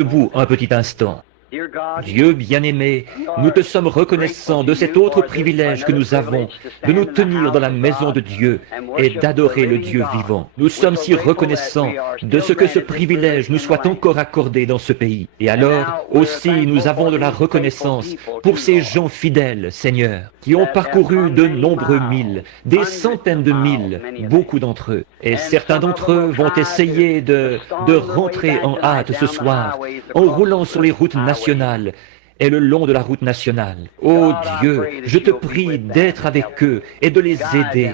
Debout un petit instant. Dieu bien-aimé, nous te sommes reconnaissants de cet autre privilège que nous avons de nous tenir dans la maison de Dieu et d'adorer le Dieu vivant. Nous sommes si reconnaissants de ce que ce privilège nous soit encore accordé dans ce pays. Et alors, aussi, nous avons de la reconnaissance pour ces gens fidèles, Seigneur, qui ont parcouru de nombreux milles, des centaines de milles, beaucoup d'entre eux. Et certains d'entre eux vont essayer de rentrer en hâte ce soir, en roulant sur les routes nationales et le long de la route nationale. Ô Dieu, je te prie d'être avec eux et de les aider.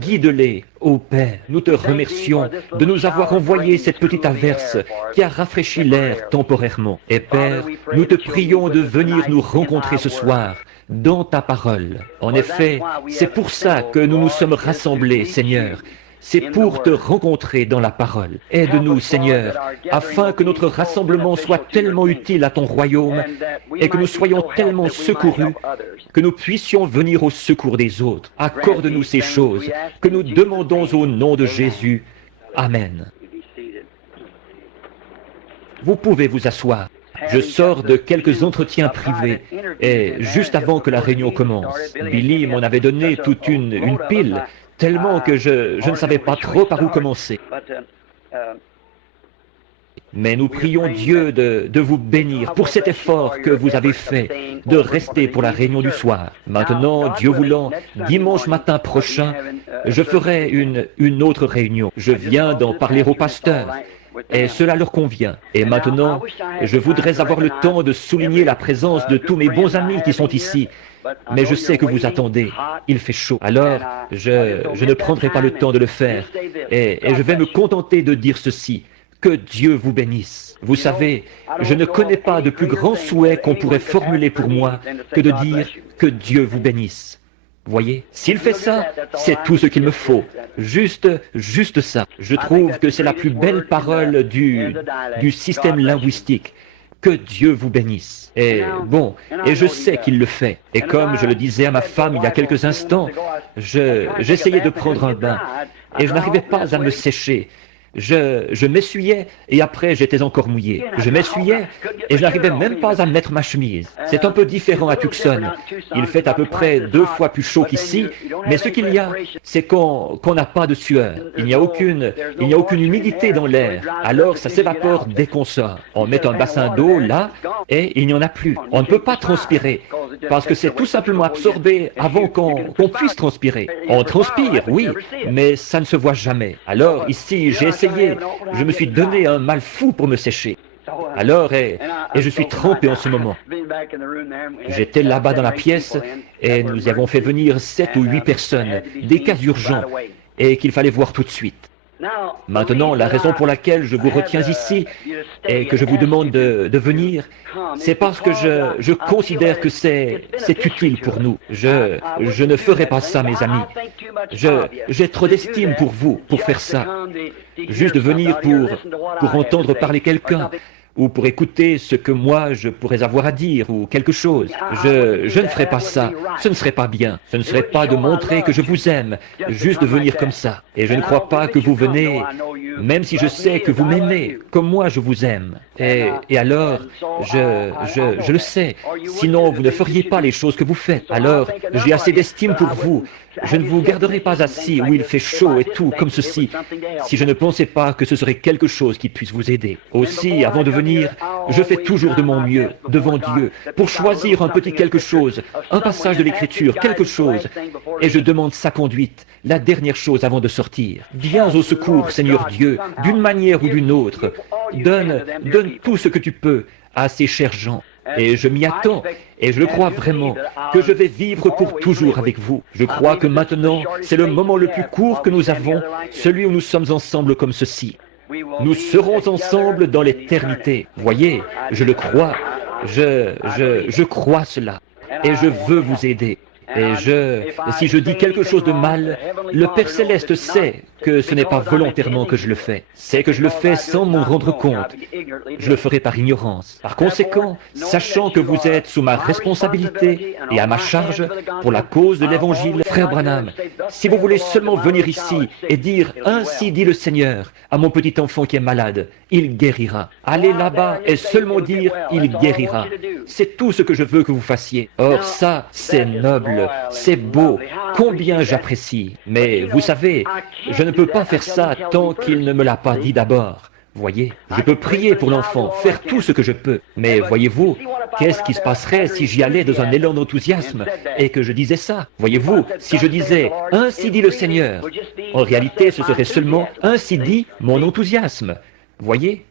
Guide-les, ô Père. Nous te remercions de nous avoir envoyé cette petite averse qui a rafraîchi l'air temporairement. Et Père, nous te prions de venir nous rencontrer ce soir dans ta parole. En effet, c'est pour ça que nous nous sommes rassemblés, Seigneur. C'est pour te rencontrer dans la parole. Aide-nous, Seigneur, afin que notre rassemblement soit tellement utile à ton royaume et que nous soyons tellement secourus que nous puissions venir au secours des autres. Accorde-nous ces choses que nous demandons au nom de Jésus. Amen. Vous pouvez vous asseoir. Je sors de quelques entretiens privés et juste avant que la réunion commence, Billy m'en avait donné toute une pile, tellement que je ne savais pas trop par où commencer. Mais nous prions Dieu de vous bénir pour cet effort que vous avez fait de rester pour la réunion du soir. Maintenant, Dieu voulant, dimanche matin prochain, je ferai une autre réunion. Je viens d'en parler au pasteur. Et cela leur convient. Et maintenant, je voudrais avoir le temps de souligner la présence de tous mes bons amis qui sont ici. Mais je sais que vous attendez. Il fait chaud. Alors, je ne prendrai pas le temps de le faire. Et je vais me contenter de dire ceci. Que Dieu vous bénisse. Vous savez, je ne connais pas de plus grand souhait qu'on pourrait formuler pour moi que de dire que Dieu vous bénisse. Voyez, s'il fait ça, c'est tout ce qu'il me faut. Juste ça. Je trouve que c'est la plus belle parole du système linguistique. Que Dieu vous bénisse. Et bon, et je sais qu'il le fait. Et comme je le disais à ma femme il y a quelques instants, j'essayais de prendre un bain et je n'arrivais pas à me sécher. Je m'essuyais et après j'étais encore mouillé. Je m'essuyais et je n'arrivais même pas à mettre ma chemise. C'est un peu différent à Tucson. Il fait à peu près 2 fois plus chaud qu'ici, mais ce qu'il y a, c'est qu'on n'a pas de sueur. Il n'y a aucune humidité dans l'air. Alors ça s'évapore dès qu'on sort. On met un bassin d'eau là et il n'y en a plus. On ne peut pas transpirer parce que c'est tout simplement absorbé avant qu'on puisse transpirer. On transpire, oui, mais ça ne se voit jamais. Alors ici, j'ai essayé. Je me suis donné un mal fou pour me sécher. Alors, et je suis trempé en ce moment. J'étais là-bas dans la pièce et nous avons fait venir 7 ou 8 personnes, des cas urgents, et qu'il fallait voir tout de suite. Maintenant, la raison pour laquelle je vous retiens ici et que je vous demande de venir, c'est parce que je considère que c'est utile pour nous. Je ne ferai pas ça, mes amis. J'ai trop d'estime pour vous, pour faire ça. Juste de venir pour entendre parler quelqu'un, ou pour écouter ce que moi je pourrais avoir à dire, ou quelque chose. Je ne ferai pas ça. Ce ne serait pas bien. Ce ne serait pas de montrer que je vous aime, juste de venir comme ça. Et je ne crois pas que vous venez, même si je sais que vous m'aimez, comme moi je vous aime. Et alors, je le sais. Sinon, vous ne feriez pas les choses que vous faites. Alors, j'ai assez d'estime pour vous. Je ne vous garderai pas assis où il fait chaud et tout, comme ceci, si je ne pensais pas que ce serait quelque chose qui puisse vous aider. Aussi, avant de venir, je fais toujours de mon mieux, devant Dieu, pour choisir un petit quelque chose, un passage de l'Écriture, quelque chose, et je demande sa conduite, la dernière chose avant de sortir. Viens au secours, Seigneur Dieu, d'une manière ou d'une autre. Donne tout ce que tu peux à ces chers gens. Et je m'y attends, et je le crois vraiment, que je vais vivre pour toujours avec vous. Je crois que maintenant, c'est le moment le plus court que nous avons, celui où nous sommes ensemble comme ceci. Nous serons ensemble dans l'éternité. Voyez, je le crois, je crois cela, et je veux vous aider. Et si je dis quelque chose de mal, le Père Céleste sait que ce n'est pas volontairement que je le fais, c'est que je le fais sans m'en rendre compte. Je le ferai par ignorance. Par conséquent, sachant que vous êtes sous ma responsabilité et à ma charge pour la cause de l'Évangile, frère Branham, si vous voulez seulement venir ici et dire « Ainsi dit le Seigneur » à mon petit enfant qui est malade, il guérira. Allez là-bas et seulement dire « Il guérira ». C'est tout ce que je veux que vous fassiez. Or ça, c'est noble, c'est beau, combien j'apprécie. Mais vous savez, je ne peux pas faire ça tant qu'il ne me l'a pas dit d'abord. Voyez, je peux prier pour l'enfant, faire tout ce que je peux. Mais voyez-vous, qu'est-ce qui se passerait si j'y allais dans un élan d'enthousiasme et que je disais ça? Voyez-vous, si je disais « Ainsi dit le Seigneur », en réalité, ce serait seulement « Ainsi dit mon enthousiasme ». Voyez,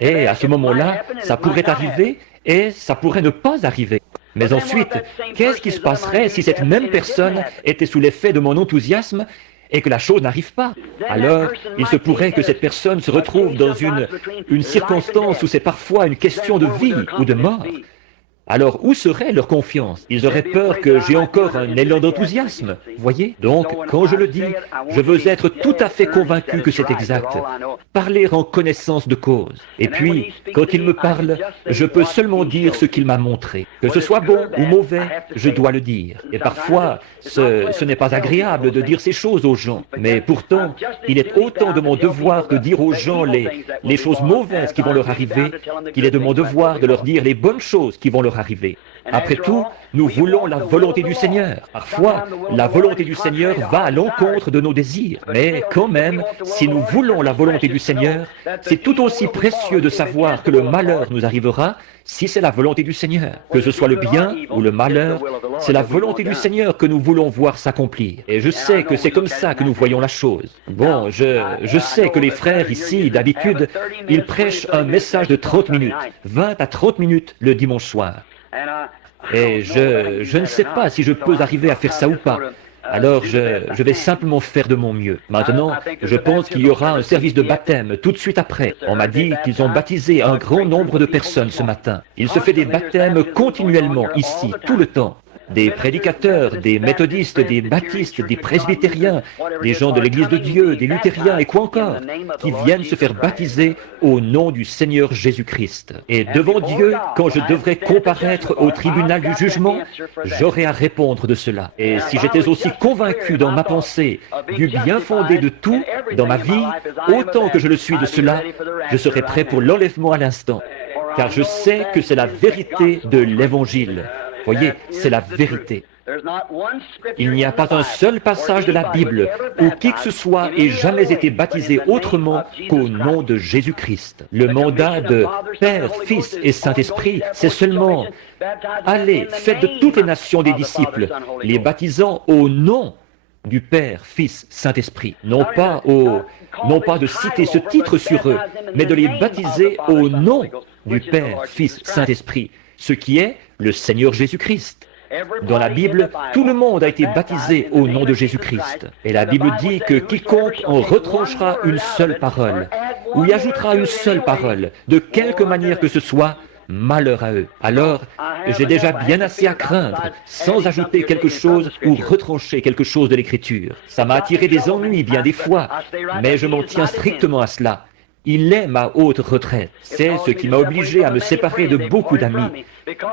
et à ce moment-là, ça pourrait arriver et ça pourrait ne pas arriver. Mais ensuite, qu'est-ce qui se passerait si cette même personne était sous l'effet de mon enthousiasme et que la chose n'arrive pas? Alors, il se pourrait que cette personne se retrouve dans une circonstance où c'est parfois une question de vie ou de mort. Alors, où serait leur confiance? Ils auraient peur que j'ai encore un élan d'enthousiasme, voyez? Donc, quand je le dis, je veux être tout à fait convaincu que c'est exact. Parler en connaissance de cause. Et puis, quand il me parle, je peux seulement dire ce qu'il m'a montré. Que ce soit bon ou mauvais, je dois le dire. Et parfois, ce n'est pas agréable de dire ces choses aux gens. Mais pourtant, il est autant de mon devoir de dire aux gens les choses mauvaises qui vont leur arriver qu'il est de mon devoir de leur dire les bonnes choses qui vont leur arriver. Après tout, nous voulons la volonté du Seigneur. Parfois, la volonté du Seigneur va à l'encontre de nos désirs. Mais quand même, si nous voulons la volonté du Seigneur, c'est tout aussi précieux de savoir que le malheur nous arrivera si c'est la volonté du Seigneur. Que ce soit le bien ou le malheur, c'est la volonté du Seigneur que nous voulons voir s'accomplir. Et je sais que c'est comme ça que nous voyons la chose. Bon, je sais que les frères ici, d'habitude, ils prêchent un message de 30 minutes, 20 à 30 minutes le dimanche soir. Et je ne sais pas si je peux arriver à faire ça ou pas. Alors je vais simplement faire de mon mieux. Maintenant, je pense qu'il y aura un service de baptême tout de suite après. On m'a dit qu'ils ont baptisé un grand nombre de personnes ce matin. Il se fait des baptêmes continuellement ici, tout le temps. Des prédicateurs, des méthodistes, des baptistes, des presbytériens, des gens de l'Église de Dieu, des luthériens et quoi encore, qui viennent se faire baptiser au nom du Seigneur Jésus-Christ. Et devant Dieu, quand je devrais comparaître au tribunal du jugement, j'aurai à répondre de cela. Et si j'étais aussi convaincu dans ma pensée du bien fondé de tout dans ma vie, autant que je le suis de cela, je serais prêt pour l'enlèvement à l'instant. Car je sais que c'est la vérité de l'Évangile. Voyez, c'est la vérité. Il n'y a pas un seul passage de la Bible où qui que ce soit ait jamais été baptisé autrement qu'au nom de Jésus-Christ. Le mandat de Père, Fils et Saint-Esprit, c'est seulement « Allez, faites de toutes les nations des disciples, les baptisant au nom du Père, Fils, Saint-Esprit. » Non pas de citer ce titre sur eux, mais de les baptiser au nom du Père, Fils, Saint-Esprit, ce qui est le Seigneur Jésus-Christ. Dans la Bible, tout le monde a été baptisé au nom de Jésus-Christ. Et la Bible dit que quiconque en retranchera une seule parole, ou y ajoutera une seule parole, de quelque manière que ce soit, malheur à eux. Alors, j'ai déjà bien assez à craindre, sans ajouter quelque chose ou retrancher quelque chose de l'Écriture. Ça m'a attiré des ennuis bien des fois, mais je m'en tiens strictement à cela. Il est ma haute retraite. C'est ce qui m'a obligé à me séparer de beaucoup d'amis.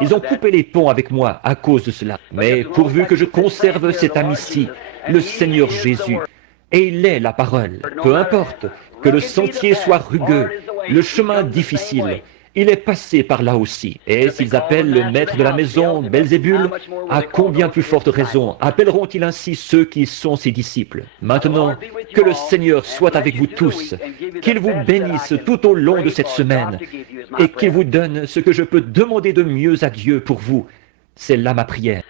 Ils ont coupé les ponts avec moi à cause de cela. Mais pourvu que je conserve cet ami-ci, le Seigneur Jésus, et il est la parole. Peu importe que le sentier soit rugueux, le chemin difficile, il est passé par là aussi. Et s'ils appellent le maître de la maison Belzébul, à combien plus forte raison appelleront-ils ainsi ceux qui sont ses disciples? Maintenant, que le Seigneur soit avec vous tous, qu'il vous bénisse tout au long de cette semaine, et qu'il vous donne ce que je peux demander de mieux à Dieu pour vous. C'est là ma prière.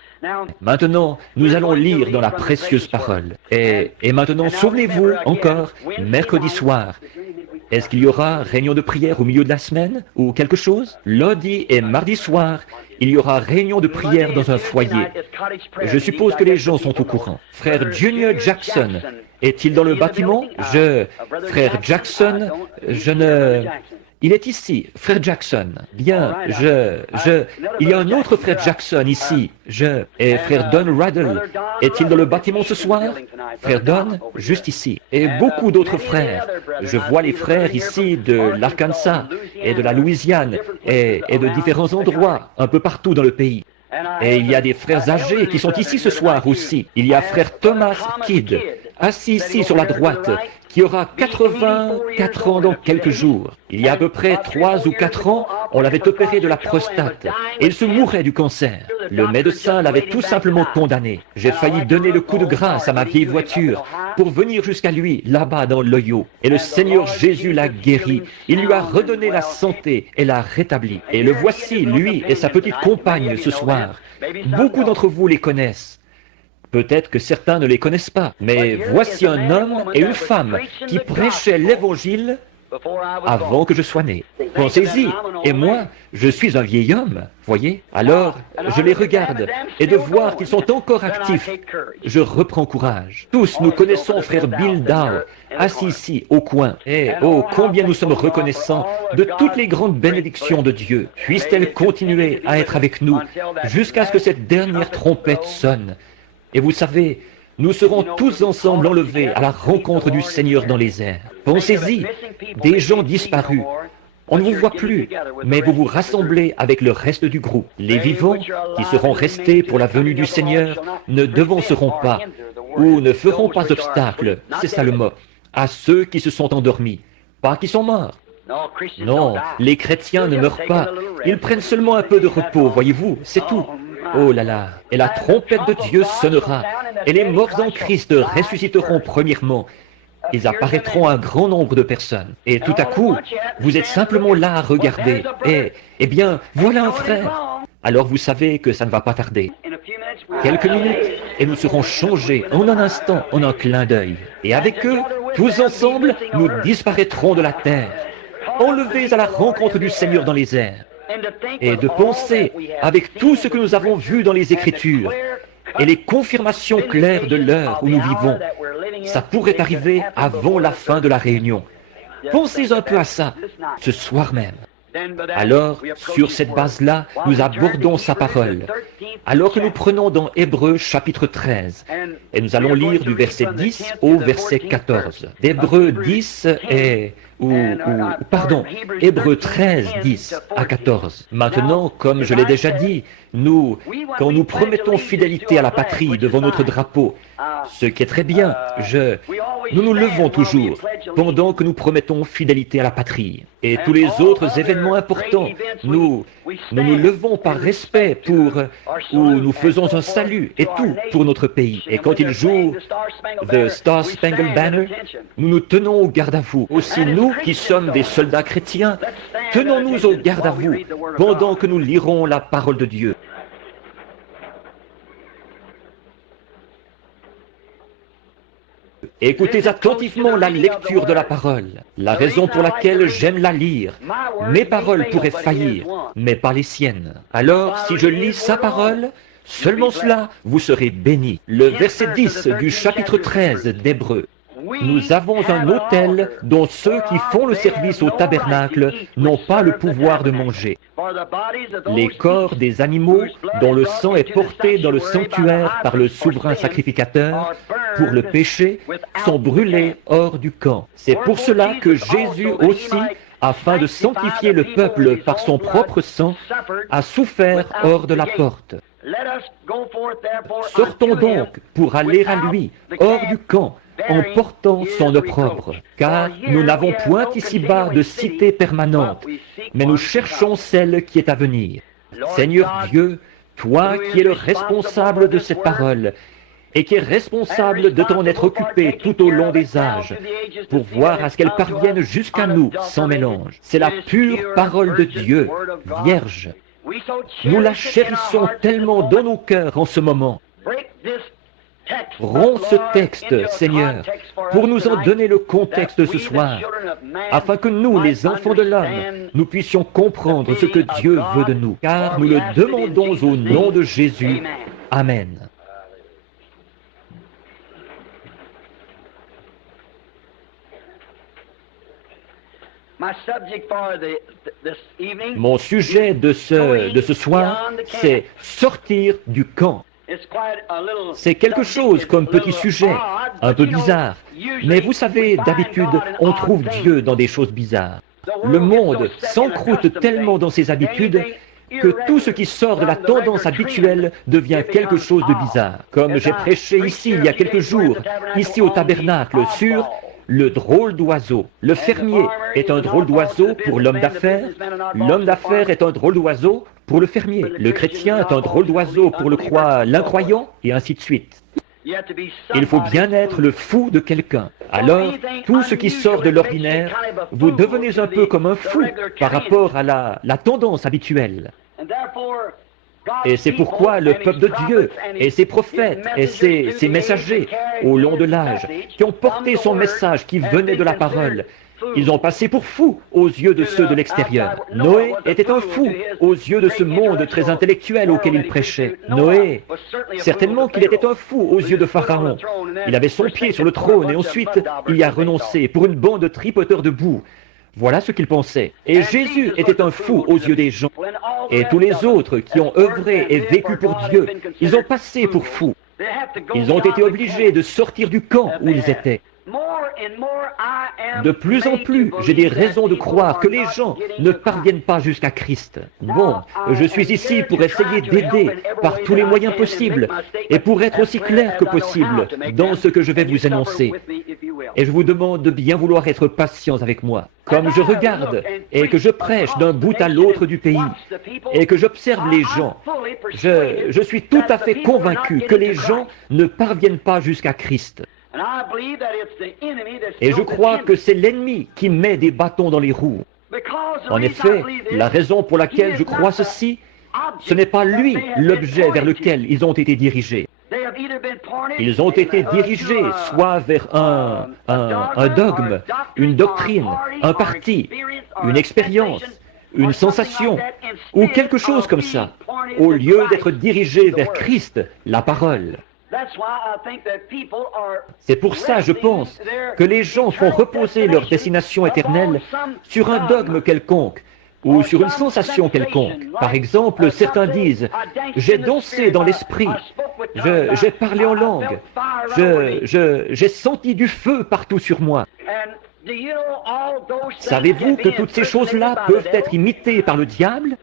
Maintenant, nous allons lire dans la précieuse parole. Et maintenant, souvenez-vous encore, mercredi soir, est-ce qu'il y aura réunion de prière au milieu de la semaine ou quelque chose? Lundi et mardi soir, il y aura réunion de prière dans un foyer. Je suppose que les gens sont au courant. Frère Junior Jackson, est-il dans le bâtiment? Frère Jackson, Il est ici, frère Jackson. Bien, il y a un autre frère Jackson ici. Et frère Don Raddle, est-il dans le bâtiment ce soir? Frère Don, juste ici. Et beaucoup d'autres frères. Je vois les frères ici de l'Arkansas et de la Louisiane et de différents endroits, un peu partout dans le pays. Et il y a des frères âgés qui sont ici ce soir aussi. Il y a frère Thomas Kidd, assis ici sur la droite, qui aura 84 ans dans quelques jours. Il y a à peu près 3 ou 4 ans, on l'avait opéré de la prostate et il se mourait du cancer. Le médecin l'avait tout simplement condamné. J'ai failli donner le coup de grâce à ma vieille voiture pour venir jusqu'à lui, là-bas dans l'Ohio. Et le Seigneur Jésus l'a guéri. Il lui a redonné la santé et l'a rétabli. Et le voici, lui et sa petite compagne ce soir. Beaucoup d'entre vous les connaissent. Peut-être que certains ne les connaissent pas, mais voici un homme et une femme qui prêchaient l'Évangile avant que je sois né. Pensez-y, et moi, je suis un vieil homme, voyez? Alors, je les regarde, et de voir qu'ils sont encore actifs, je reprends courage. Tous, nous connaissons frère Bill Dow, assis ici, au coin. Et oh, combien nous sommes reconnaissants de toutes les grandes bénédictions de Dieu. Puisse-t-elle continuer à être avec nous jusqu'à ce que cette dernière trompette sonne. Et vous savez, nous serons tous ensemble enlevés à la rencontre du Seigneur dans les airs. Pensez-y, des gens disparus. On ne vous voit plus, mais vous vous rassemblez avec le reste du groupe. Les vivants, qui seront restés pour la venue du Seigneur, ne devanceront pas, ou ne feront pas obstacle, c'est ça le mot, à ceux qui se sont endormis, pas qui sont morts. Non, les chrétiens ne meurent pas, ils prennent seulement un peu de repos, voyez-vous, c'est tout. Oh là là, et la trompette de Dieu sonnera, et les morts en Christ ressusciteront premièrement. Ils apparaîtront à un grand nombre de personnes. Et tout à coup, vous êtes simplement là à regarder. Et, eh bien, voilà un frère. Alors vous savez que ça ne va pas tarder. Quelques minutes, et nous serons changés en un instant, en un clin d'œil. Et avec eux, tous ensemble, nous disparaîtrons de la terre, enlevés à la rencontre du Seigneur dans les airs. Et de penser, avec tout ce que nous avons vu dans les Écritures, et les confirmations claires de l'heure où nous vivons, ça pourrait arriver avant la fin de la réunion. Pensez un peu à ça, ce soir même. Alors, sur cette base-là, nous abordons sa parole. Alors que nous prenons dans Hébreux chapitre 13, et nous allons lire du verset 10 au verset 14. D'Hébreux 10 Hébreux 13, 10 à 14. Maintenant, comme je l'ai déjà dit, quand nous promettons fidélité à la patrie devant notre drapeau, ce qui est très bien, nous nous levons toujours pendant que nous promettons fidélité à la patrie. Et tous les autres événements importants, nous nous levons par respect où nous faisons un salut et tout pour notre pays. Et quand ils jouent The Star Spangled Banner, nous nous tenons au garde à vous. Aussi nous qui sommes des soldats chrétiens, tenons-nous au garde à vous pendant que nous lirons la parole de Dieu. Écoutez attentivement la lecture de la parole. La raison pour laquelle j'aime la lire. Mes paroles pourraient faillir, mais pas les siennes. Alors, si je lis sa parole, seulement cela, vous serez bénis. Le verset 10 du chapitre 13 d'Hébreux. Nous avons un autel dont ceux qui font le service au tabernacle n'ont pas le pouvoir de manger. Les corps des animaux dont le sang est porté dans le sanctuaire par le souverain sacrificateur pour le péché sont brûlés hors du camp. C'est pour cela que Jésus aussi, afin de sanctifier le peuple par son propre sang, a souffert hors de la porte. Sortons donc pour aller à lui, hors du camp, en portant son opprobre, car nous n'avons point ici-bas de cité permanente, mais nous cherchons celle qui est à venir. Seigneur Dieu, toi qui es le responsable de cette parole, et qui est responsable de t'en être occupé tout au long des âges, pour voir à ce qu'elle parvienne jusqu'à nous sans mélange. C'est la pure parole de Dieu, vierge. Nous la chérissons tellement dans nos cœurs en ce moment. Romps ce texte, Seigneur, pour nous en donner le contexte ce soir, afin que nous, les enfants de l'homme, nous puissions comprendre ce que Dieu veut de nous, car nous le demandons au nom de Jésus. Amen. Mon sujet de ce soir, c'est sortir du camp. C'est quelque chose comme petit sujet, un peu bizarre. Mais vous savez, d'habitude, on trouve Dieu dans des choses bizarres. Le monde s'encroute tellement dans ses habitudes que tout ce qui sort de la tendance habituelle devient quelque chose de bizarre. Comme j'ai prêché ici il y a quelques jours, ici au tabernacle, sur le drôle d'oiseau. Le fermier est un drôle d'oiseau pour l'homme d'affaires est un drôle d'oiseau pour le fermier, le chrétien est un drôle d'oiseau pour l'incroyant, et ainsi de suite. Il faut bien être le fou de quelqu'un. Alors, tout ce qui sort de l'ordinaire, vous devenez un peu comme un fou par rapport à la tendance habituelle. Et c'est pourquoi le peuple de Dieu et ses prophètes et ses messagers au long de l'âge, qui ont porté son message qui venait de la parole, ils ont passé pour fous aux yeux de ceux de l'extérieur. Noé était un fou aux yeux de ce monde très intellectuel auquel il prêchait. Noé, certainement qu'il était un fou aux yeux de Pharaon. Il avait son pied sur le trône et ensuite il y a renoncé pour une bande de tripoteurs de boue. Voilà ce qu'il pensait. Et Jésus était un fou aux yeux des gens. Et tous les autres qui ont œuvré et vécu pour Dieu, ils ont passé pour fous. Ils ont été obligés de sortir du camp où ils étaient. De plus en plus, j'ai des raisons de croire que les gens ne parviennent pas jusqu'à Christ. Bon, je suis ici pour essayer d'aider par tous les moyens possibles et pour être aussi clair que possible dans ce que je vais vous énoncer. Et je vous demande de bien vouloir être patients avec moi. Comme je regarde et que je prêche d'un bout à l'autre du pays et que j'observe les gens, je suis tout à fait convaincu que les gens ne parviennent pas jusqu'à Christ. Et je crois que c'est l'ennemi qui met des bâtons dans les roues. En effet, la raison pour laquelle je crois ceci, ce n'est pas lui l'objet vers lequel ils ont été dirigés. Ils ont été dirigés soit vers un dogme, une doctrine, un parti, une expérience, une sensation, ou quelque chose comme ça, au lieu d'être dirigés vers Christ, la parole. C'est pour ça, je pense, que les gens font reposer leur destination éternelle sur un dogme quelconque ou sur une sensation quelconque. Par exemple, certains disent « J'ai dansé dans l'esprit, j'ai parlé en langue, j'ai senti du feu partout sur moi. » Savez-vous que toutes ces choses-là peuvent être imitées par le diable?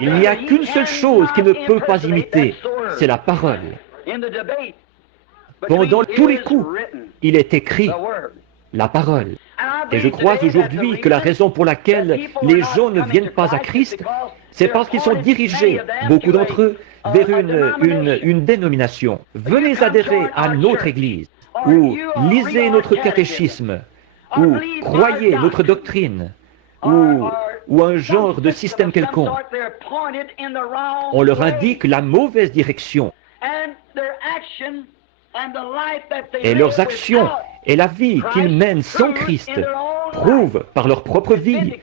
Il n'y a qu'une seule chose qui ne peut pas imiter, c'est la parole. Pendant tous les coups, il est écrit la parole. Et je crois aujourd'hui que la raison pour laquelle les gens ne viennent pas à Christ, c'est parce qu'ils sont dirigés, beaucoup d'entre eux, vers une dénomination. Venez adhérer à notre Église, ou lisez notre catéchisme, ou croyez notre doctrine, ou un genre de système quelconque. On leur indique la mauvaise direction. Et leurs actions et la vie qu'ils mènent sans Christ prouvent par leur propre vie.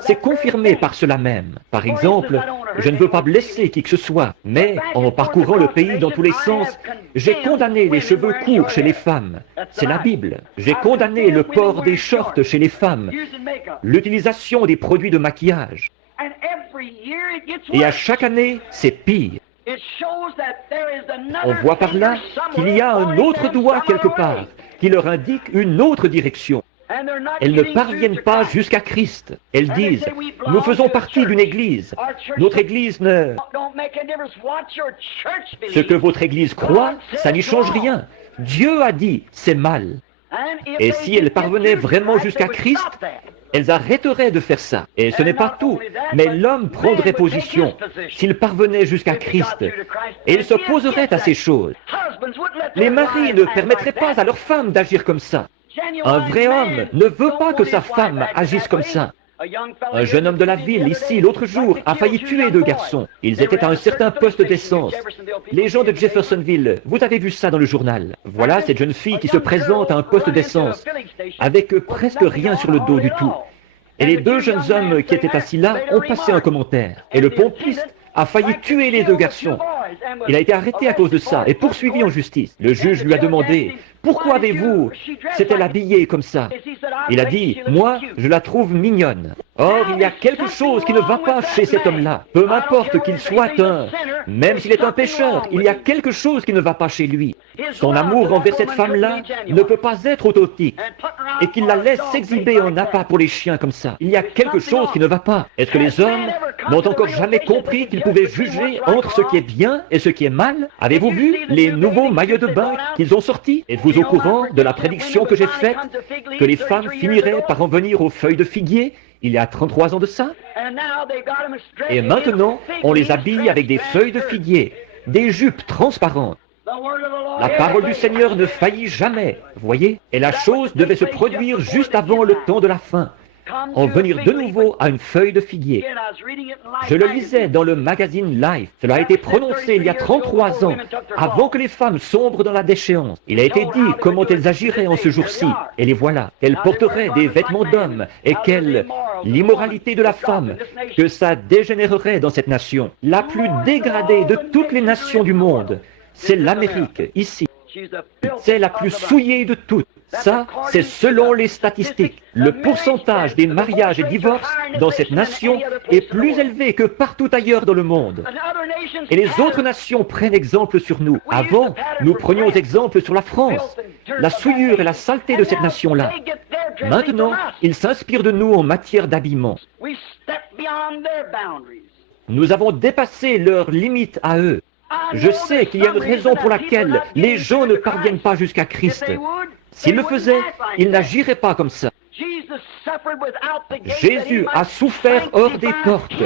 C'est confirmé par cela même. Par exemple, je ne veux pas blesser qui que ce soit, mais en parcourant le pays dans tous les sens, j'ai condamné les cheveux courts chez les femmes. C'est la Bible. J'ai condamné le port des shorts chez les femmes, l'utilisation des produits de maquillage. Et à chaque année, c'est pire. On voit par là qu'il y a un autre doigt quelque part qui leur indique une autre direction. Elles ne parviennent pas jusqu'à Christ. Elles disent, nous faisons partie d'une église. Notre église ne... Ce que votre église croit, ça n'y change rien. Dieu a dit, c'est mal. Et si elles parvenaient vraiment jusqu'à Christ, elles arrêteraient de faire ça. Et ce n'est pas tout, mais l'homme prendrait position s'il parvenait jusqu'à Christ, et il s'opposerait à ces choses. Les maris ne permettraient pas à leurs femmes d'agir comme ça. Un vrai homme ne veut pas que sa femme agisse comme ça. Un jeune homme de la ville, ici, l'autre jour, a failli tuer 2 garçons. Ils étaient à un certain poste d'essence. Les gens de Jeffersonville, vous avez vu ça dans le journal. Voilà cette jeune fille qui se présente à un poste d'essence, avec presque rien sur le dos du tout. Et les 2 jeunes hommes qui étaient assis là ont passé un commentaire. Et le pompiste a failli tuer les 2 garçons. Il a été arrêté à cause de ça et poursuivi en justice. Le juge lui a demandé « Pourquoi avez-vous s'est-elle habillée comme ça ?» Il a dit, moi, je la trouve mignonne. Or, il y a quelque chose qui ne va pas chez cet homme-là. Peu m'importe qu'il soit même s'il est un pécheur, il y a quelque chose qui ne va pas chez lui. Son amour envers cette femme-là ne peut pas être authentique. Et qu'il la laisse s'exhiber en appât pour les chiens comme ça. Il y a quelque chose qui ne va pas. Est-ce que les hommes n'ont encore jamais compris qu'ils pouvaient juger entre ce qui est bien et ce qui est mal? Avez-vous vu les nouveaux maillots de bain qu'ils ont sortis? Êtes-vous au courant de la prédiction que j'ai faite, que les femmes finiraient par en venir aux feuilles de figuier il y a 33 ans de ça? Et maintenant, on les habille avec des feuilles de figuier, des jupes transparentes. La parole du Seigneur ne faillit jamais, voyez? Et la chose devait se produire juste avant le temps de la fin. En venir de nouveau à une feuille de figuier. Je le lisais dans le magazine Life. Cela a été prononcé il y a 33 ans, avant que les femmes sombrent dans la déchéance. Il a été dit comment elles agiraient en ce jour-ci. Et les voilà. Qu'elles porteraient des vêtements d'hommes et quelle l'immoralité de la femme, que ça dégénérerait dans cette nation. La plus dégradée de toutes les nations du monde, c'est l'Amérique, ici. C'est la plus souillée de toutes. Ça, c'est selon les statistiques. Le pourcentage des mariages et divorces dans cette nation est plus élevé que partout ailleurs dans le monde. Et les autres nations prennent exemple sur nous. Avant, nous prenions exemple sur la France, la souillure et la saleté de cette nation-là. Maintenant, ils s'inspirent de nous en matière d'habillement. Nous avons dépassé leurs limites à eux. Je sais qu'il y a une raison pour laquelle les gens ne parviennent pas jusqu'à Christ. S'ils le faisaient, ils n'agiraient pas comme ça. Jésus a souffert hors des portes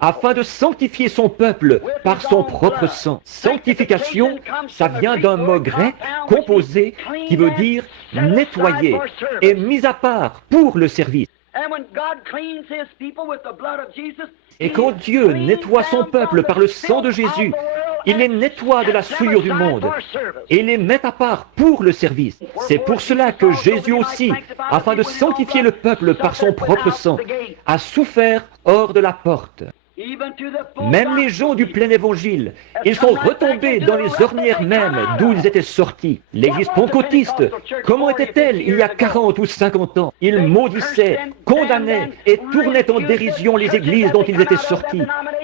afin de sanctifier son peuple par son propre sang. Sanctification, ça vient d'un mot grec composé qui veut dire nettoyer et mis à part pour le service. Et quand Dieu nettoie son peuple par le sang de Jésus, il les nettoie de la souillure du monde et les met à part pour le service. C'est pour cela que Jésus aussi, afin de sanctifier le peuple par son propre sang, a souffert hors de la porte. Même les gens du plein évangile, ils sont retombés dans les ornières mêmes d'où ils étaient sortis. L'église pentecôtiste, comment était-elle il y a 40 ou 50 ans? Ils maudissaient, condamnaient et tournaient en dérision les églises dont ils étaient sortis.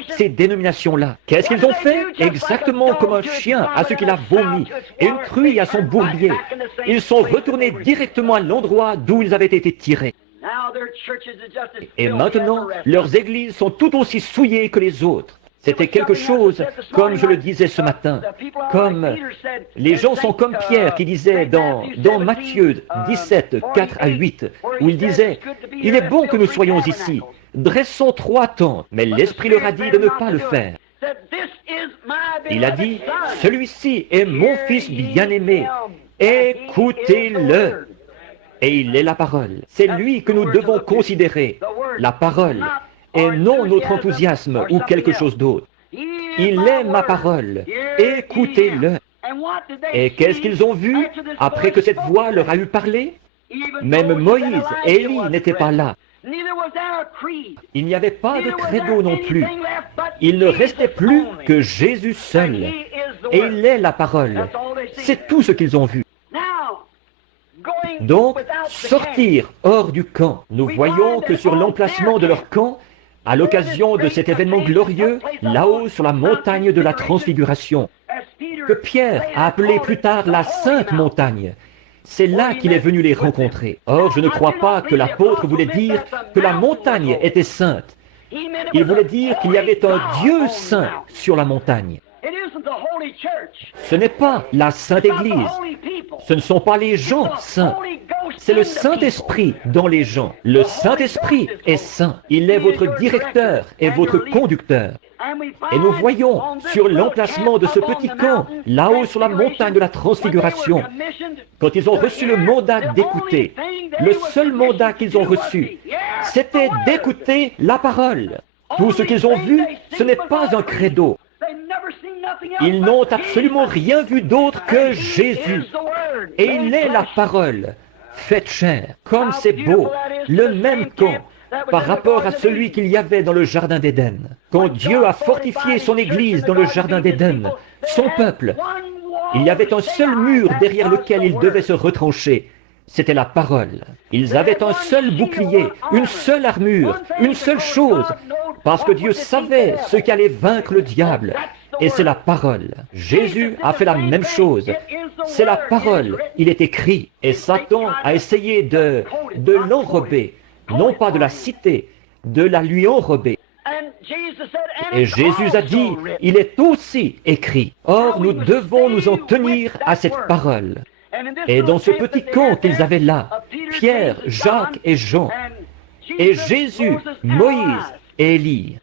Ces dénominations-là, qu'est-ce qu'ils ont fait? Exactement comme un chien à ce qu'il a vomi et une truie à son bourbier. Ils sont retournés directement à l'endroit d'où ils avaient été tirés. Et maintenant, leurs églises sont tout aussi souillées que les autres. C'était quelque chose, comme je le disais ce matin, comme les gens sont comme Pierre qui disait dans Matthieu 17, 4 à 8, où il disait, « Il est bon que nous soyons ici, dressons 3 tentes. » Mais l'Esprit leur a dit de ne pas le faire. Il a dit, « Celui-ci est mon fils bien-aimé, écoutez-le. » Et il est la parole. C'est lui que nous devons considérer, la parole, et non notre enthousiasme ou quelque chose d'autre. Il est ma parole. Écoutez-le. Et qu'est-ce qu'ils ont vu après que cette voix leur a eu parlé? Même Moïse et Élie n'étaient pas là. Il n'y avait pas de credo non plus. Il ne restait plus que Jésus seul. Et il est la parole. C'est tout ce qu'ils ont vu. Donc, sortir hors du camp. Nous voyons que sur l'emplacement de leur camp, à l'occasion de cet événement glorieux, là-haut sur la montagne de la Transfiguration, que Pierre a appelé plus tard la Sainte Montagne, c'est là qu'il est venu les rencontrer. Or, je ne crois pas que l'apôtre voulait dire que la montagne était sainte. Il voulait dire qu'il y avait un Dieu saint sur la montagne. Ce n'est pas la Sainte Église. Ce ne sont pas les gens saints. C'est le Saint-Esprit dans les gens. Le Saint-Esprit est saint. Il est votre directeur et votre conducteur. Et nous voyons sur l'emplacement de ce petit camp, là-haut sur la montagne de la Transfiguration, quand ils ont reçu le mandat d'écouter, le seul mandat qu'ils ont reçu, c'était d'écouter la parole. Tout ce qu'ils ont vu, ce n'est pas un credo. Ils n'ont absolument rien vu d'autre que Jésus. Et il est la parole, faite chair. Comme c'est beau, le même camp, par rapport à celui qu'il y avait dans le Jardin d'Éden. Quand Dieu a fortifié son Église dans le Jardin d'Éden, son peuple, il y avait un seul mur derrière lequel il devait se retrancher. c'était la parole. Ils avaient un seul bouclier, une seule armure, une seule chose, parce que Dieu savait ce qui allait vaincre le diable, et c'est la parole. Jésus a fait la même chose. C'est la parole, il est écrit, et Satan a essayé de l'enrober, non pas de la citer, de la lui enrober. Et Jésus a dit, il est aussi écrit. Or, nous devons nous en tenir à cette parole. Et dans ce petit camp qu'ils avaient là, Pierre, Jacques et Jean, et Jésus, Moïse et Élie.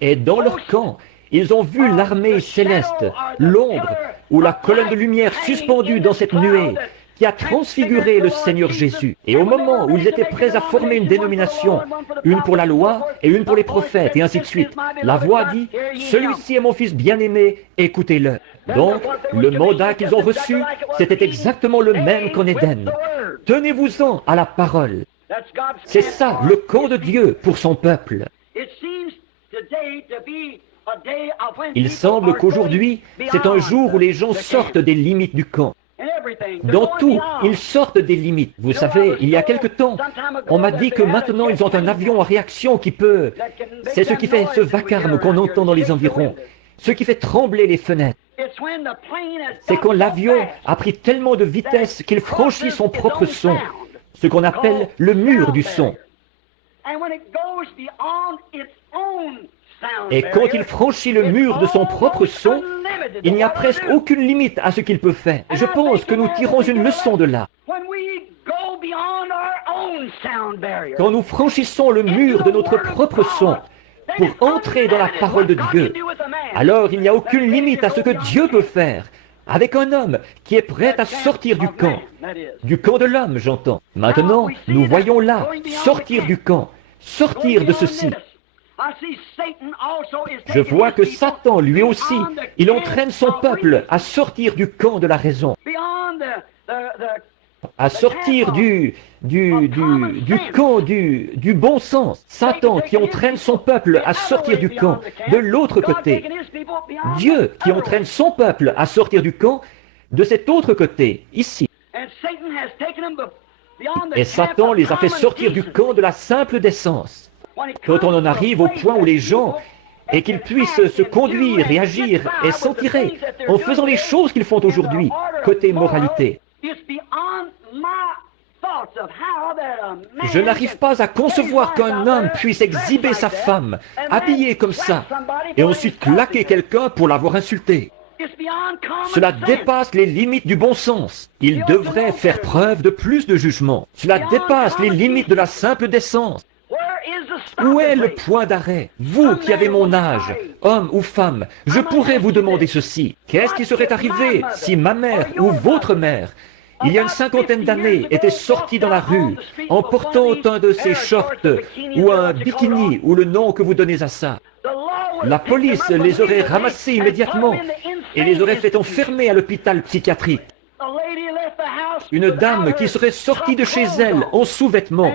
Et dans leur camp, ils ont vu l'armée céleste, l'ombre ou la colonne de lumière suspendue dans cette nuée qui a transfiguré le Seigneur Jésus. Et au moment où ils étaient prêts à former une dénomination, une pour la loi et une pour les prophètes, et ainsi de suite, la voix dit, « Celui-ci est mon fils bien-aimé, écoutez-le. » Donc, le mandat qu'ils ont reçu, c'était exactement le même qu'en Éden. Tenez-vous-en à la parole. C'est ça, le camp de Dieu pour son peuple. Il semble qu'aujourd'hui, c'est un jour où les gens sortent des limites du camp. Dans tout, ils sortent des limites. Vous savez, il y a quelque temps, on m'a dit que maintenant ils ont un avion à réaction qui peut... C'est ce qui fait ce vacarme qu'on entend dans les environs, ce qui fait trembler les fenêtres. C'est quand l'avion a pris tellement de vitesse qu'il franchit son propre son, ce qu'on appelle le mur du son. Et quand il franchit le mur de son propre son, il n'y a presque aucune limite à ce qu'il peut faire. Je pense que nous tirons une leçon de là. Quand nous franchissons le mur de notre propre son pour entrer dans la parole de Dieu, alors il n'y a aucune limite à ce que Dieu peut faire avec un homme qui est prêt à sortir du camp de l'homme, j'entends. Maintenant, nous voyons là, sortir du camp, sortir de ceci. Je vois que Satan, lui aussi, il entraîne son peuple à sortir du camp de la raison, à sortir du camp du bon sens. Satan qui entraîne son peuple à sortir du camp de l'autre côté. Dieu qui entraîne son peuple à sortir du camp de cet autre côté, ici. Et Satan les a fait sortir du camp de la simple décence. Quand on en arrive au point où les gens, et qu'ils puissent se conduire et agir et s'en tirer en faisant les choses qu'ils font aujourd'hui, côté moralité. Je n'arrive pas à concevoir qu'un homme puisse exhiber sa femme, habillée comme ça, et ensuite claquer quelqu'un pour l'avoir insulté. Cela dépasse les limites du bon sens. Il devrait faire preuve de plus de jugement. Cela dépasse les limites de la simple décence. Où est le point d'arrêt? Vous qui avez mon âge, homme ou femme, je pourrais vous demander ceci. Qu'est-ce qui serait arrivé si ma mère ou votre mère, il y a une 50aine d'années, était sortie dans la rue en portant un de ces shorts ou un bikini ou le nom que vous donnez à ça? La police les aurait ramassés immédiatement et les aurait fait enfermer à l'hôpital psychiatrique. Une dame qui serait sortie de chez elle en sous-vêtements,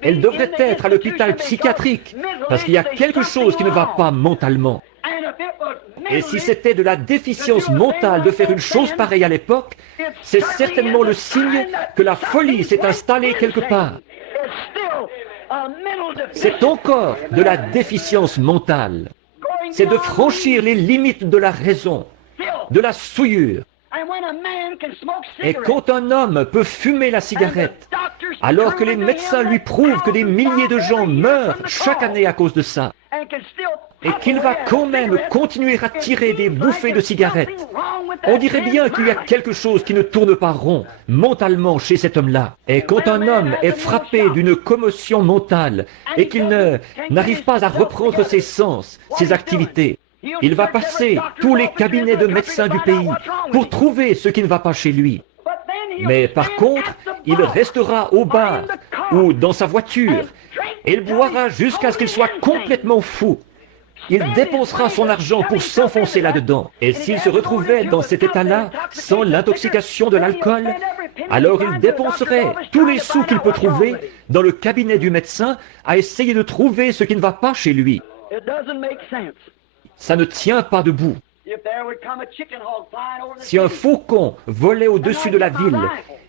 elle devrait être à l'hôpital psychiatrique parce qu'il y a quelque chose qui ne va pas mentalement. Et si c'était de la déficience mentale de faire une chose pareille à l'époque, c'est certainement le signe que la folie s'est installée quelque part. C'est encore de la déficience mentale. C'est de franchir les limites de la raison, de la souillure. Et quand un homme peut fumer la cigarette, alors que les médecins lui prouvent que des milliers de gens meurent chaque année à cause de ça, et qu'il va quand même continuer à tirer des bouffées de cigarettes, on dirait bien qu'il y a quelque chose qui ne tourne pas rond mentalement chez cet homme-là. Et quand un homme est frappé d'une commotion mentale et qu'il n'arrive pas à reprendre ses sens, ses activités, il va passer tous les cabinets de médecins du pays pour trouver ce qui ne va pas chez lui. Mais par contre, il restera au bar ou dans sa voiture et il boira jusqu'à ce qu'il soit complètement fou. Il dépensera son argent pour s'enfoncer là-dedans. Et s'il se retrouvait dans cet état-là, sans l'intoxication de l'alcool, alors il dépenserait tous les sous qu'il peut trouver dans le cabinet du médecin à essayer de trouver ce qui ne va pas chez lui. Ça ne tient pas debout. Si un faucon volait au-dessus de la ville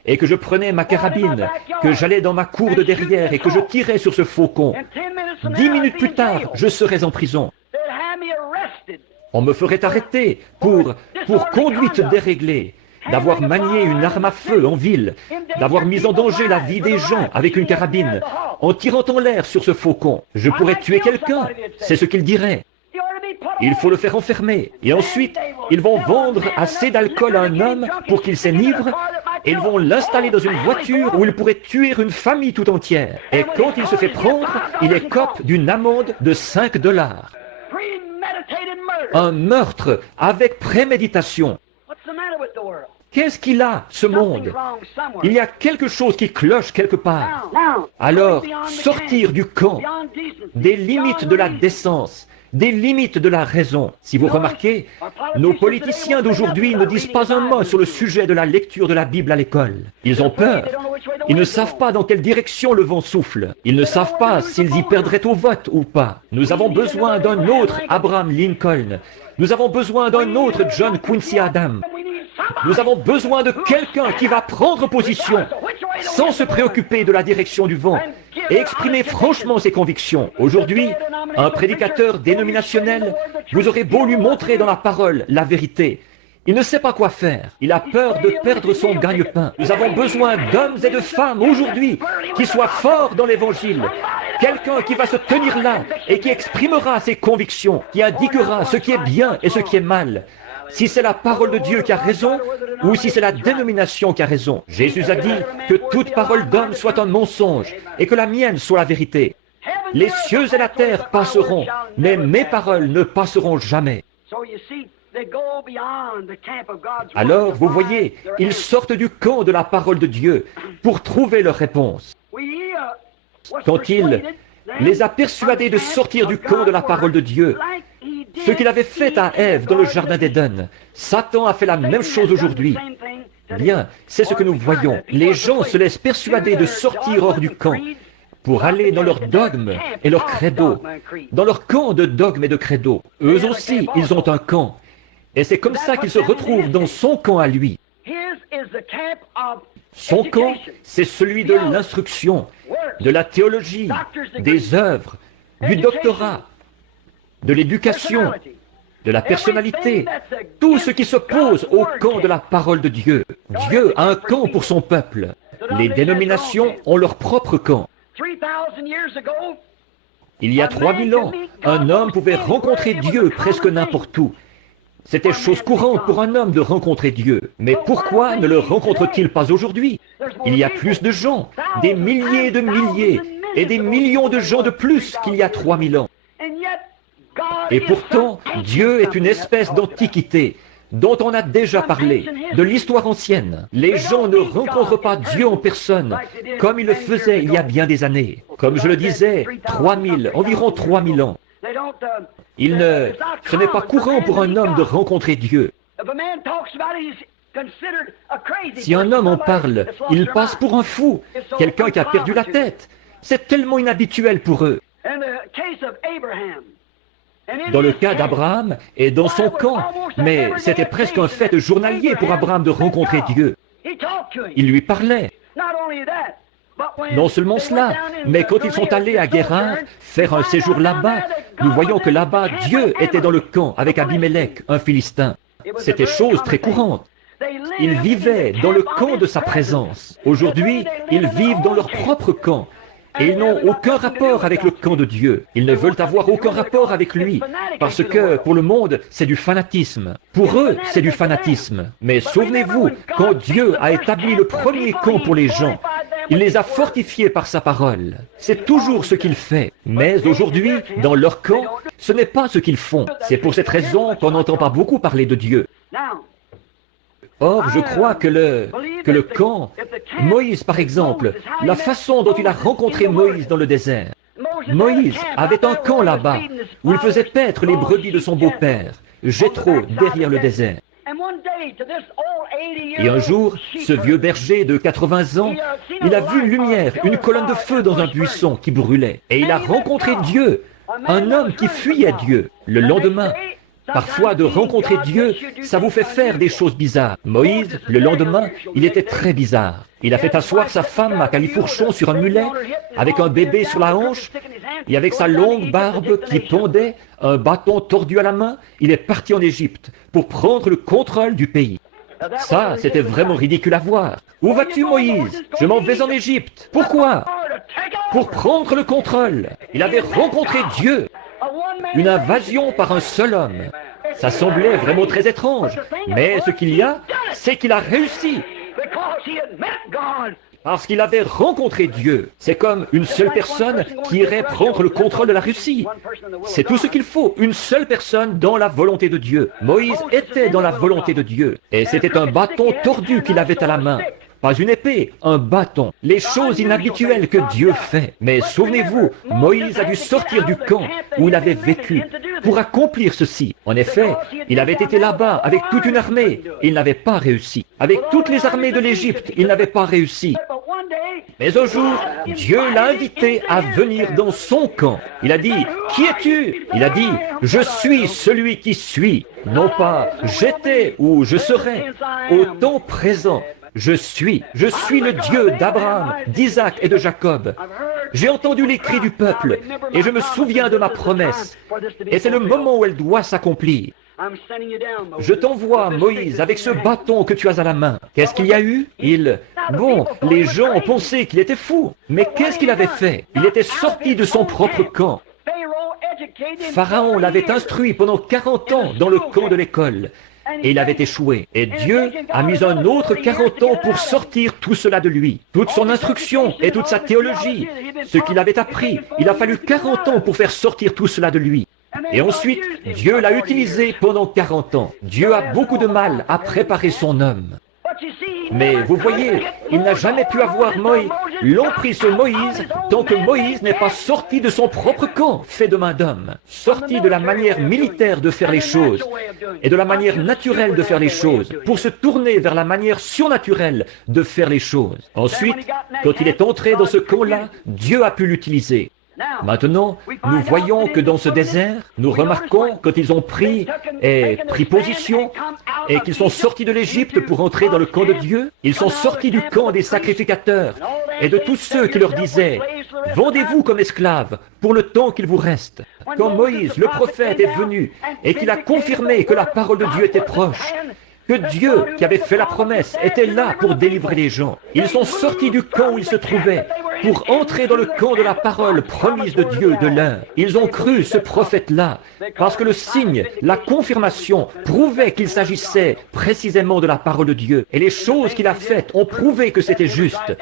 et que je prenais ma carabine, que j'allais dans ma cour de derrière et que je tirais sur ce faucon, 10 minutes plus tard, je serais en prison. On me ferait arrêter pour conduite déréglée, d'avoir manié une arme à feu en ville, d'avoir mis en danger la vie des gens avec une carabine, en tirant en l'air sur ce faucon. Je pourrais tuer quelqu'un, c'est ce qu'il dirait. Il faut le faire enfermer. Et ensuite, ils vont vendre assez d'alcool à un homme pour qu'il s'enivre, et ils vont l'installer dans une voiture où il pourrait tuer une famille tout entière. Et quand il se fait prendre, il écope d'une amende de $5. Un meurtre avec préméditation. Qu'est-ce qu'il a, ce monde? Il y a quelque chose qui cloche quelque part. Alors, sortir du camp, des limites de la décence, des limites de la raison. Si vous remarquez, nos politiciens d'aujourd'hui ne disent pas un mot sur le sujet de la lecture de la Bible à l'école. Ils ont peur. Ils ne savent pas dans quelle direction le vent souffle. Ils ne savent pas s'ils y perdraient au vote ou pas. Nous avons besoin d'un autre Abraham Lincoln. Nous avons besoin d'un autre John Quincy Adams. Nous avons besoin de quelqu'un qui va prendre position sans se préoccuper de la direction du vent et exprimer franchement ses convictions. Aujourd'hui, un prédicateur dénominationnel, vous aurez beau lui montrer dans la parole la vérité, il ne sait pas quoi faire. Il a peur de perdre son gagne-pain. Nous avons besoin d'hommes et de femmes aujourd'hui qui soient forts dans l'évangile. Quelqu'un qui va se tenir là et qui exprimera ses convictions, qui indiquera ce qui est bien et ce qui est mal. Si c'est la parole de Dieu qui a raison, ou si c'est la dénomination qui a raison. Jésus a dit que toute parole d'homme soit un mensonge, et que la mienne soit la vérité. Les cieux et la terre passeront, mais mes paroles ne passeront jamais. Alors, vous voyez, ils sortent du camp de la parole de Dieu pour trouver leur réponse. Quand il les a persuadés de sortir du camp de la parole de Dieu, ce qu'il avait fait à Ève dans le jardin d'Éden, Satan a fait la même chose aujourd'hui. Bien, c'est ce que nous voyons. Les gens se laissent persuader de sortir hors du camp pour aller dans leur dogme et leur credo, dans leur camp de dogme et de credo. Eux aussi, ils ont un camp. Et c'est comme ça qu'ils se retrouvent dans son camp à lui. Son camp, c'est celui de l'instruction, de la théologie, des œuvres, du doctorat, de l'éducation, de la personnalité, tout ce qui s'oppose au camp de la parole de Dieu. Dieu a un camp pour son peuple. Les dénominations ont leur propre camp. Il y a 3000 ans, un homme pouvait rencontrer Dieu presque n'importe où. C'était chose courante pour un homme de rencontrer Dieu. Mais pourquoi ne le rencontre-t-il pas aujourd'hui? Il y a plus de gens, des milliers de milliers, et des millions de gens de plus qu'il y a 3000 ans. Et pourtant, Dieu est une espèce d'antiquité dont on a déjà parlé, de l'histoire ancienne. Les gens ne rencontrent pas Dieu en personne, comme ils le faisaient il y a bien des années. Comme je le disais, 3000, environ 3000 ans. Ce n'est pas courant pour un homme de rencontrer Dieu. Si un homme en parle, il passe pour un fou, quelqu'un qui a perdu la tête. C'est tellement inhabituel pour eux. Dans le cas d'Abraham et dans son camp, mais c'était presque un fait journalier pour Abraham de rencontrer Dieu. Il lui parlait. Non seulement cela, mais quand ils sont allés à Guérar faire un séjour là-bas, nous voyons que là-bas, Dieu était dans le camp avec Abimelech, un Philistin. C'était chose très courante. Ils vivaient dans le camp de sa présence. Aujourd'hui, ils vivent dans leur propre camp. Et ils n'ont aucun rapport avec le camp de Dieu. Ils ne veulent avoir aucun rapport avec lui. Parce que pour le monde, c'est du fanatisme. Pour eux, c'est du fanatisme. Mais souvenez-vous, quand Dieu a établi le premier camp pour les gens, il les a fortifiés par sa parole. C'est toujours ce qu'il fait. Mais aujourd'hui, dans leur camp, ce n'est pas ce qu'ils font. C'est pour cette raison qu'on n'entend pas beaucoup parler de Dieu. Or, je crois que le camp, Moïse par exemple, la façon dont il a rencontré Moïse dans le désert. Moïse avait un camp là-bas, où il faisait paître les brebis de son beau-père, Jéthro, derrière le désert. Et un jour, ce vieux berger de 80 ans, il a vu une lumière, une colonne de feu dans un buisson qui brûlait. Et il a rencontré Dieu, un homme qui fuyait Dieu. Le lendemain, Parfois, de rencontrer Dieu, ça vous fait faire des choses bizarres. Moïse, le lendemain, il était très bizarre. Il a fait asseoir sa femme à califourchon sur un mulet, avec un bébé sur la hanche, et avec sa longue barbe qui pendait, un bâton tordu à la main, il est parti en Égypte pour prendre le contrôle du pays. Ça, c'était vraiment ridicule à voir. Où vas-tu, Moïse? Je m'en vais en Égypte. Pourquoi? Pour prendre le contrôle. Il avait rencontré Dieu. Une invasion par un seul homme. Ça semblait vraiment très étrange. Mais ce qu'il y a, c'est qu'il a réussi. Parce qu'il avait rencontré Dieu. C'est comme une seule personne qui irait prendre le contrôle de la Russie. C'est tout ce qu'il faut, une seule personne dans la volonté de Dieu. Moïse était dans la volonté de Dieu. Et c'était un bâton tordu qu'il avait à la main. Pas une épée, un bâton. Les choses inhabituelles que Dieu fait. Mais souvenez-vous, Moïse a dû sortir du camp où il avait vécu pour accomplir ceci. En effet, il avait été là-bas avec toute une armée et il n'avait pas réussi. Avec toutes les armées de l'Égypte, il n'avait pas réussi. Mais un jour, Dieu l'a invité à venir dans son camp. Il a dit, « Qui es-tu » Il a dit, « Je suis celui qui suis. » Non pas « J'étais » ou « Je serai ». Au temps présent, je suis le Dieu d'Abraham, d'Isaac et de Jacob. J'ai entendu les cris du peuple et je me souviens de ma promesse. Et c'est le moment où elle doit s'accomplir. Je t'envoie, Moïse, avec ce bâton que tu as à la main. Qu'est-ce qu'il y a eu? Bon, les gens ont pensé qu'il était fou. Mais qu'est-ce qu'il avait fait? Il était sorti de son propre camp. Pharaon l'avait instruit pendant 40 ans dans le camp de l'école. Et il avait échoué. Et Dieu a mis un autre 40 ans pour sortir tout cela de lui. Toute son instruction et toute sa théologie, ce qu'il avait appris, il a fallu 40 ans pour faire sortir tout cela de lui. Et ensuite, Dieu l'a utilisé pendant 40 ans. Dieu a beaucoup de mal à préparer son homme. Mais vous voyez, il n'a jamais pu avoir l'emprise sur Moïse tant que Moïse n'est pas sorti de son propre camp, fait de main d'homme, sorti de la manière militaire de faire les choses et de la manière naturelle de faire les choses pour se tourner vers la manière surnaturelle de faire les choses. Ensuite, quand il est entré dans ce camp-là, Dieu a pu l'utiliser. Maintenant, nous voyons que dans ce désert, nous remarquons quand ils ont pris position et qu'ils sont sortis de l'Égypte pour entrer dans le camp de Dieu, ils sont sortis du camp des sacrificateurs et de tous ceux qui leur disaient « Vendez-vous comme esclaves pour le temps qu'il vous reste ». Quand Moïse, le prophète, est venu et qu'il a confirmé que la parole de Dieu était proche, que Dieu, qui avait fait la promesse, était là pour délivrer les gens. Ils sont sortis du camp où ils se trouvaient pour entrer dans le camp de la parole promise de Dieu de l'heure. Ils ont cru ce prophète-là parce que le signe, la confirmation, prouvait qu'il s'agissait précisément de la parole de Dieu. Et les choses qu'il a faites ont prouvé que c'était juste.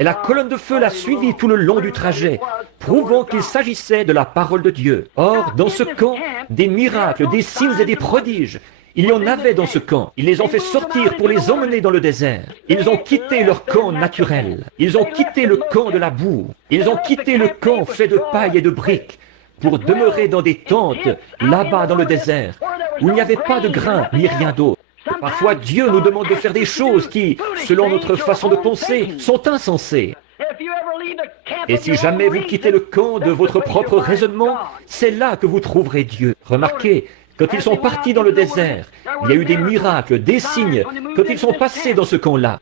Et la colonne de feu l'a suivi tout le long du trajet, prouvant qu'il s'agissait de la parole de Dieu. Or, dans ce camp, des miracles, des signes et des prodiges, il y en avait dans ce camp. Ils les ont fait sortir pour les emmener dans le désert. Ils ont quitté leur camp naturel. Ils ont quitté le camp de la boue. Ils ont quitté le camp fait de paille et de briques pour demeurer dans des tentes là-bas dans le désert où il n'y avait pas de grain ni rien d'autre. Parfois, Dieu nous demande de faire des choses qui, selon notre façon de penser, sont insensées. Et si jamais vous quittez le camp de votre propre raisonnement, c'est là que vous trouverez Dieu. Remarquez, quand ils sont partis dans le désert, il y a eu des miracles, des signes, quand ils sont passés dans ce camp-là.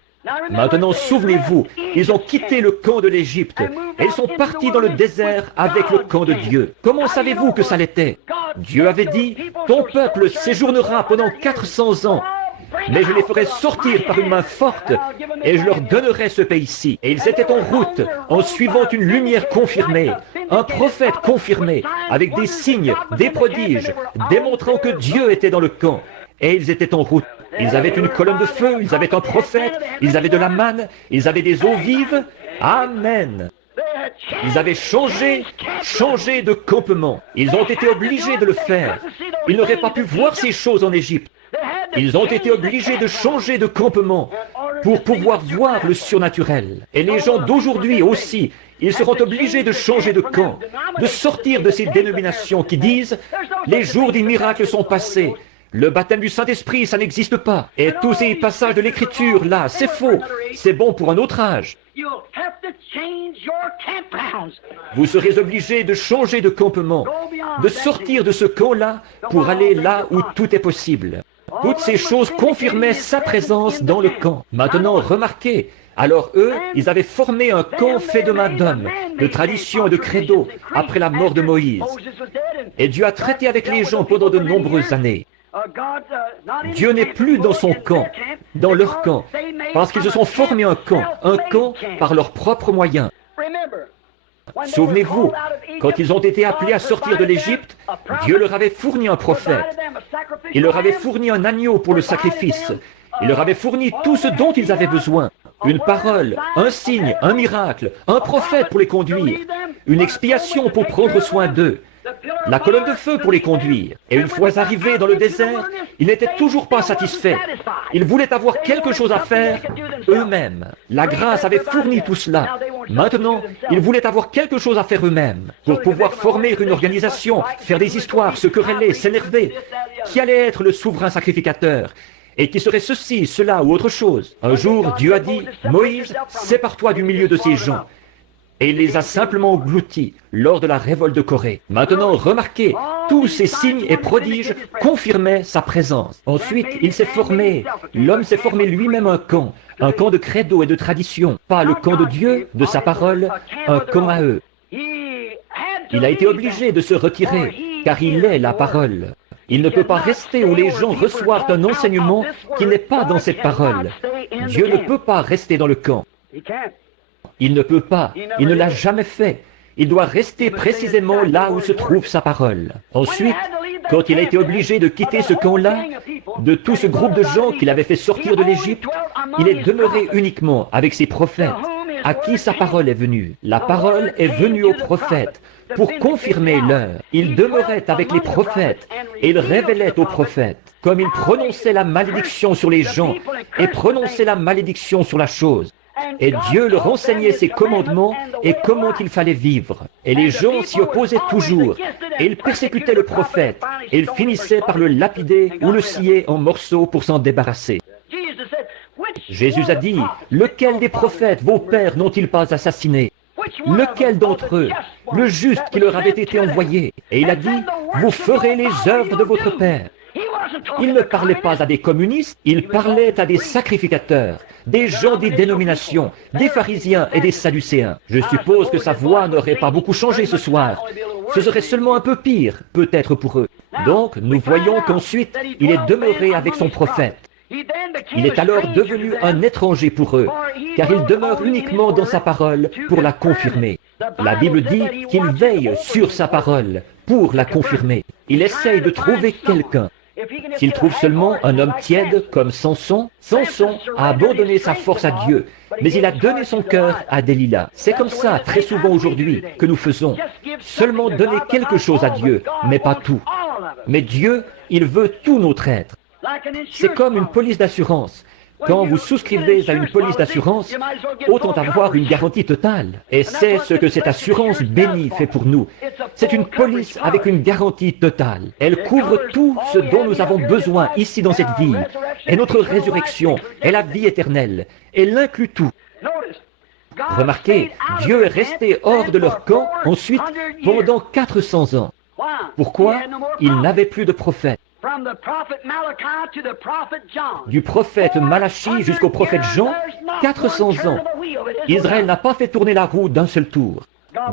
Maintenant, souvenez-vous, ils ont quitté le camp de l'Égypte et ils sont partis dans le désert avec le camp de Dieu. Comment savez-vous que ça l'était? Dieu avait dit, ton peuple séjournera pendant 400 ans. Mais je les ferai sortir par une main forte et je leur donnerai ce pays-ci. Et ils étaient en route en suivant une lumière confirmée, un prophète confirmé, avec des signes, des prodiges, démontrant que Dieu était dans le camp. Et ils étaient en route. Ils avaient une colonne de feu, ils avaient un prophète, ils avaient de la manne, ils avaient des eaux vives. Amen. Ils avaient changé de campement. Ils ont été obligés de le faire. Ils n'auraient pas pu voir ces choses en Égypte. Ils ont été obligés de changer de campement pour pouvoir voir le surnaturel. Et les gens d'aujourd'hui aussi, ils seront obligés de changer de camp, de sortir de ces dénominations qui disent « Les jours des miracles sont passés, le baptême du Saint-Esprit, ça n'existe pas. » Et tous ces passages de l'Écriture, là, c'est faux, c'est bon pour un autre âge. Vous serez obligés de changer de campement, de sortir de ce camp-là pour aller là où tout est possible. Toutes ces choses confirmaient sa présence dans le camp. Maintenant, remarquez, alors eux, ils avaient formé un camp fait de main d'hommes, de tradition et de credo, après la mort de Moïse. Et Dieu a traité avec les gens pendant de nombreuses années. Dieu n'est plus dans son camp, dans leur camp, parce qu'ils se sont formés un camp par leurs propres moyens. Souvenez-vous, quand ils ont été appelés à sortir de l'Égypte, Dieu leur avait fourni un prophète. Il leur avait fourni un agneau pour le sacrifice. Il leur avait fourni tout ce dont ils avaient besoin. Une parole, un signe, un miracle, un prophète pour les conduire, une expiation pour prendre soin d'eux, la colonne de feu pour les conduire. Et une fois arrivés dans le désert, ils n'étaient toujours pas satisfaits. Ils voulaient avoir quelque chose à faire eux-mêmes. La grâce avait fourni tout cela. Maintenant, ils voulaient avoir quelque chose à faire eux-mêmes pour pouvoir former une organisation, faire des histoires, se quereller, s'énerver. Qui allait être le souverain sacrificateur? Et qui serait ceci, cela ou autre chose. Un jour, Dieu a dit, « Moïse, sépare-toi du milieu de ces gens. » Et il les a simplement engloutis lors de la révolte de Corée. Maintenant, remarquez, tous ces signes et prodiges confirmaient sa présence. Ensuite, il s'est formé, l'homme s'est formé lui-même un camp de credo et de tradition, pas le camp de Dieu, de sa parole, un camp à eux. Il a été obligé de se retirer, car il est la parole. Il ne peut pas rester où les gens reçoivent un enseignement qui n'est pas dans cette parole. Dieu ne peut pas rester dans le camp. Il ne peut pas, il ne l'a jamais fait. Il doit rester précisément là où se trouve sa parole. Ensuite, quand il a été obligé de quitter ce camp-là, de tout ce groupe de gens qu'il avait fait sortir de l'Égypte, il est demeuré uniquement avec ses prophètes, à qui sa parole est venue. La parole est venue aux prophètes pour confirmer l'heure. Il demeurait avec les prophètes et il révélait aux prophètes, comme il prononçait la malédiction sur les gens et prononçait la malédiction sur la chose. Et Dieu leur enseignait ses commandements et comment il fallait vivre. Et les gens s'y opposaient toujours. Et ils persécutaient le prophète. Et ils finissaient par le lapider ou le scier en morceaux pour s'en débarrasser. Jésus a dit, « Lequel des prophètes vos pères n'ont-ils pas assassiné? Lequel d'entre eux? Le juste qui leur avait été envoyé. » Et il a dit, « Vous ferez les œuvres de votre Père. » Il ne parlait pas à des communistes, il parlait à des sacrificateurs, des gens des dénominations, des pharisiens et des sadducéens. Je suppose que sa voix n'aurait pas beaucoup changé ce soir. Ce serait seulement un peu pire, peut-être pour eux. Donc, nous voyons qu'ensuite, il est demeuré avec son prophète. Il est alors devenu un étranger pour eux, car il demeure uniquement dans sa parole pour la confirmer. La Bible dit qu'il veille sur sa parole pour la confirmer. Il essaye de trouver quelqu'un. S'il trouve seulement un homme tiède comme Samson, Samson a abandonné sa force à Dieu, mais il a donné son cœur à Delilah. C'est comme ça, très souvent aujourd'hui, que nous faisons. Seulement donner quelque chose à Dieu, mais pas tout. Mais Dieu, il veut tout notre être. C'est comme une police d'assurance. Quand vous souscrivez à une police d'assurance, autant avoir une garantie totale. Et c'est ce que cette assurance bénie fait pour nous. C'est une police avec une garantie totale. Elle couvre tout ce dont nous avons besoin ici dans cette vie. Et notre résurrection et la vie éternelle. Elle inclut tout. Remarquez, Dieu est resté hors de leur camp ensuite pendant 400 ans. Pourquoi? Il n'avait plus de prophète. Du prophète Malachi jusqu'au prophète Jean, 400 ans. Israël n'a pas fait tourner la roue d'un seul tour.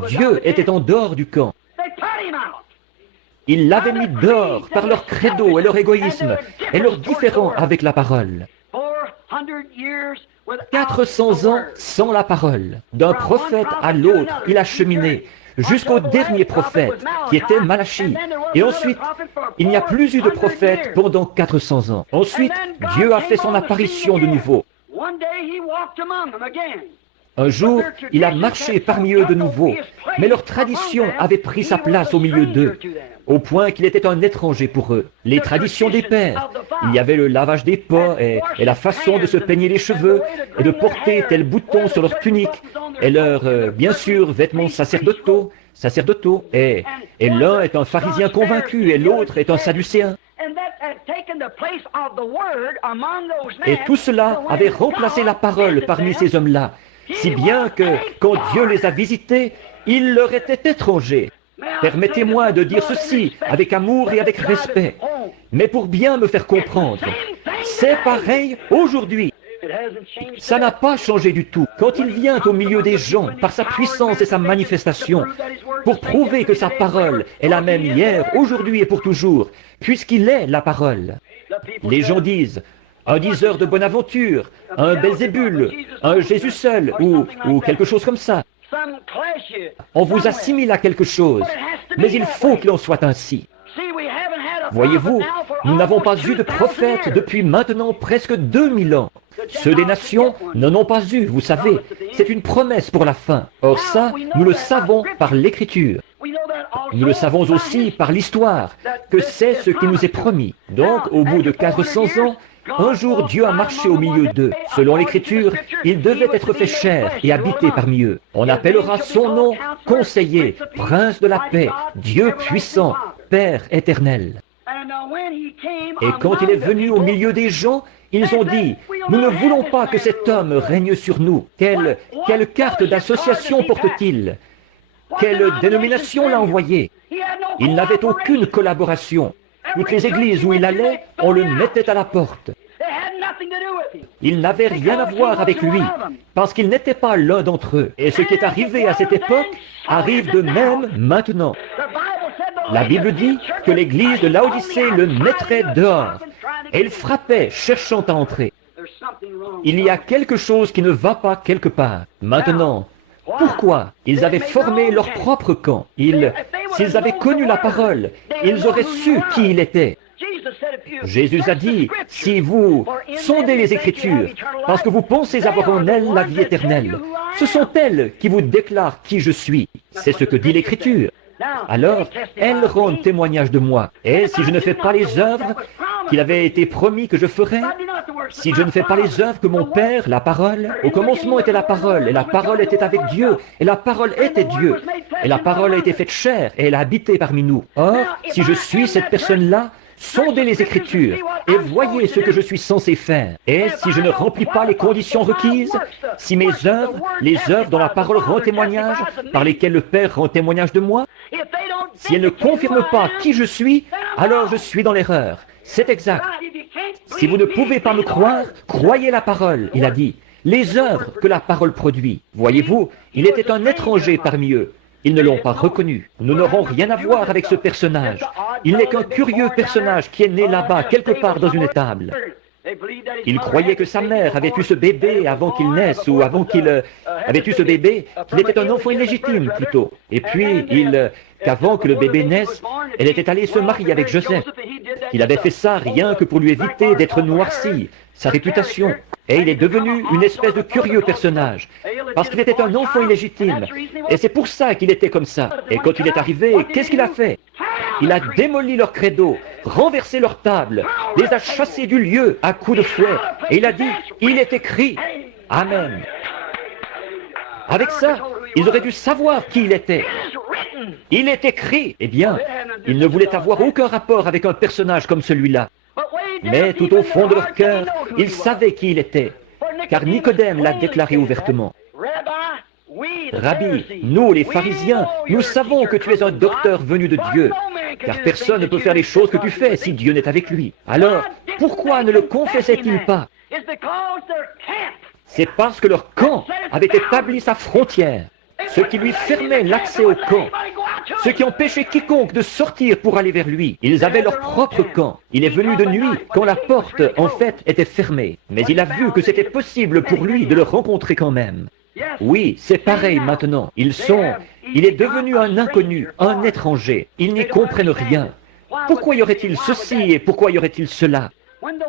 Dieu était en dehors du camp. Il l'avait mis dehors par leur credo et leur égoïsme et leur différend avec la parole. 400 ans sans la parole. D'un prophète à l'autre, il a cheminé jusqu'au dernier prophète, qui était Malachi. Et ensuite, il n'y a plus eu de prophète pendant 400 ans. Ensuite, Dieu a fait son apparition de nouveau. Un jour, il a marché parmi eux de nouveau, mais leur tradition avait pris sa place au milieu d'eux, au point qu'il était un étranger pour eux. Les traditions des pères, il y avait le lavage des pas et la façon de se peigner les cheveux et de porter tel bouton sur leur tunique et leurs, bien sûr, vêtements sacerdotaux, et l'un est un pharisien convaincu et l'autre est un sadducéen. Et tout cela avait remplacé la parole parmi ces hommes-là. si bien que, quand Dieu les a visités, ils leur étaient étrangers. Permettez-moi de dire ceci avec amour et avec respect, mais pour bien me faire comprendre. C'est pareil aujourd'hui. Ça n'a pas changé du tout. Quand il vient au milieu des gens, par sa puissance et sa manifestation, pour prouver que sa parole est la même hier, aujourd'hui et pour toujours, puisqu'il est la parole. Les gens disent, un diseur de Bonaventure, un Belzébul, un Jésus seul, ou quelque chose comme ça. On vous assimile à quelque chose, mais il faut qu'il en soit ainsi. Voyez-vous, nous n'avons pas eu de prophète depuis maintenant presque 2000 ans. Ceux des nations n'en ont pas eu, vous savez. C'est une promesse pour la fin. Or ça, nous le savons par l'Écriture. Nous le savons aussi par l'histoire, que c'est ce qui nous est promis. Donc, au bout de 400 ans, un jour Dieu a marché au milieu d'eux. Selon l'Écriture, il devait être fait chair et habiter parmi eux. On appellera son nom Conseiller, Prince de la paix, Dieu puissant, Père éternel. Et quand il est venu au milieu des gens, ils ont dit, nous ne voulons pas que cet homme règne sur nous. Quelle carte d'association porte-t-il? Quelle dénomination l'a envoyé? Il n'avait aucune collaboration. Toutes les églises où il allait, on le mettait à la porte. Il n'avait rien à voir avec lui, parce qu'il n'était pas l'un d'entre eux. Et ce qui est arrivé à cette époque arrive de même maintenant. La Bible dit que l'église de Laodicée le mettrait dehors, et il frappait, cherchant à entrer. Il y a quelque chose qui ne va pas quelque part. Maintenant, pourquoi? Ils avaient formé leur propre camp. S'ils avaient connu la parole, ils auraient su qui il était. Jésus a dit, si vous sondez les Écritures, parce que vous pensez avoir en elles la vie éternelle, ce sont elles qui vous déclarent qui je suis. C'est ce que dit l'Écriture. Alors, elles rendent témoignage de moi. Et si je ne fais pas les œuvres qu'il avait été promis que je ferais, si je ne fais pas les œuvres que mon Père, la parole, au commencement était la parole, et la parole était avec Dieu, et la parole était Dieu, et la parole a été faite chair, et elle a habité parmi nous. Or, si je suis cette personne-là, sondez les Écritures et voyez ce que je suis censé faire. Et si je ne remplis pas les conditions requises, si mes œuvres, les œuvres dont la parole rend témoignage, par lesquelles le Père rend témoignage de moi, si elles ne confirment pas qui je suis, alors je suis dans l'erreur. C'est exact. Si vous ne pouvez pas me croire, croyez la parole, il a dit. Les œuvres que la parole produit. Voyez-vous, il était un étranger parmi eux. Ils ne l'ont pas reconnu. Nous n'aurons rien à voir avec ce personnage. Il n'est qu'un curieux personnage qui est né là-bas, quelque part dans une étable. Il croyait que sa mère avait eu ce bébé avant qu'il naisse, ou avant qu'il avait eu ce bébé, qu'il était un enfant illégitime plutôt. Et puis, qu'avant que le bébé naisse, elle était allée se marier avec Joseph. Il avait fait ça rien que pour lui éviter d'être noirci, sa réputation. Et il est devenu une espèce de curieux personnage, parce qu'il était un enfant illégitime. Et c'est pour ça qu'il était comme ça. Et quand il est arrivé, qu'est-ce qu'il a fait? Il a démoli leur credo, renversé leur table, les a chassés du lieu à coups de fouet. Et il a dit, il est écrit. Amen. Avec ça, ils auraient dû savoir qui il était. Il est écrit. Eh bien, ils ne voulaient avoir aucun rapport avec un personnage comme celui-là. Mais tout au fond de leur cœur, ils savaient qui il était, car Nicodème l'a déclaré ouvertement. Rabbi, nous les pharisiens, nous savons que tu es un docteur venu de Dieu, car personne ne peut faire les choses que tu fais si Dieu n'est avec lui. Alors, pourquoi ne le confessait-il pas? C'est parce que leur camp avait établi sa frontière, ce qui lui fermait l'accès au camp, ce qui empêchait quiconque de sortir pour aller vers lui. Ils avaient leur propre camp. Il est venu de nuit quand la porte, en fait, était fermée. Mais il a vu que c'était possible pour lui de le rencontrer quand même. Oui, c'est pareil maintenant. Il est devenu un inconnu, un étranger. Ils n'y comprennent rien. Pourquoi y aurait-il ceci et pourquoi y aurait-il cela?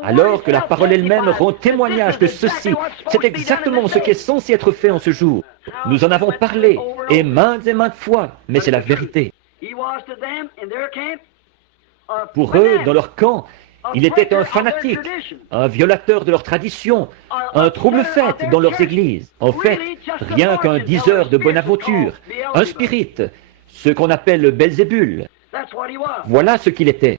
Alors que la parole elle-même rend témoignage de ceci. C'est exactement ce qui est censé être fait en ce jour. Nous en avons parlé, et maintes fois, mais c'est la vérité. Pour eux, dans leur camp, il était un fanatique, un violateur de leur tradition, un trouble-fête dans leurs églises. En fait, rien qu'un diseur de Bonaventure, un spirit, ce qu'on appelle Belzébul. Voilà ce qu'il était.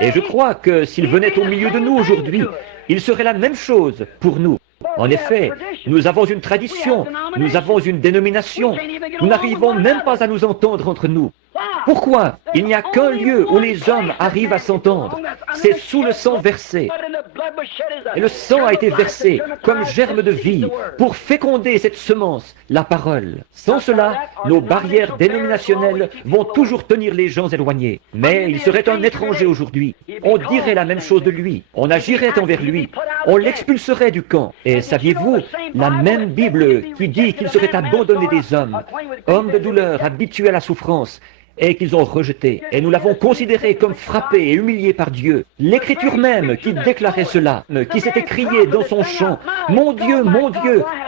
Et je crois que s'il venait au milieu de nous aujourd'hui, il serait la même chose pour nous. En effet, nous avons une tradition, nous avons une dénomination. Nous n'arrivons même pas à nous entendre entre nous. Pourquoi? Il n'y a qu'un lieu où les hommes arrivent à s'entendre. C'est sous le sang versé. Et le sang a été versé comme germe de vie pour féconder cette semence, la parole. Sans cela, nos barrières dénominationnelles vont toujours tenir les gens éloignés. Mais il serait un étranger aujourd'hui. On dirait la même chose de lui. On agirait envers lui. On l'expulserait du camp. Et saviez-vous, la même Bible qui dit qu'il serait abandonné des hommes, hommes de douleur, habitués à la souffrance, et qu'ils ont rejeté. Et nous l'avons considéré comme frappé et humilié par Dieu. L'Écriture même qui déclarait cela, qui s'était crié dans son chant, « Mon Dieu,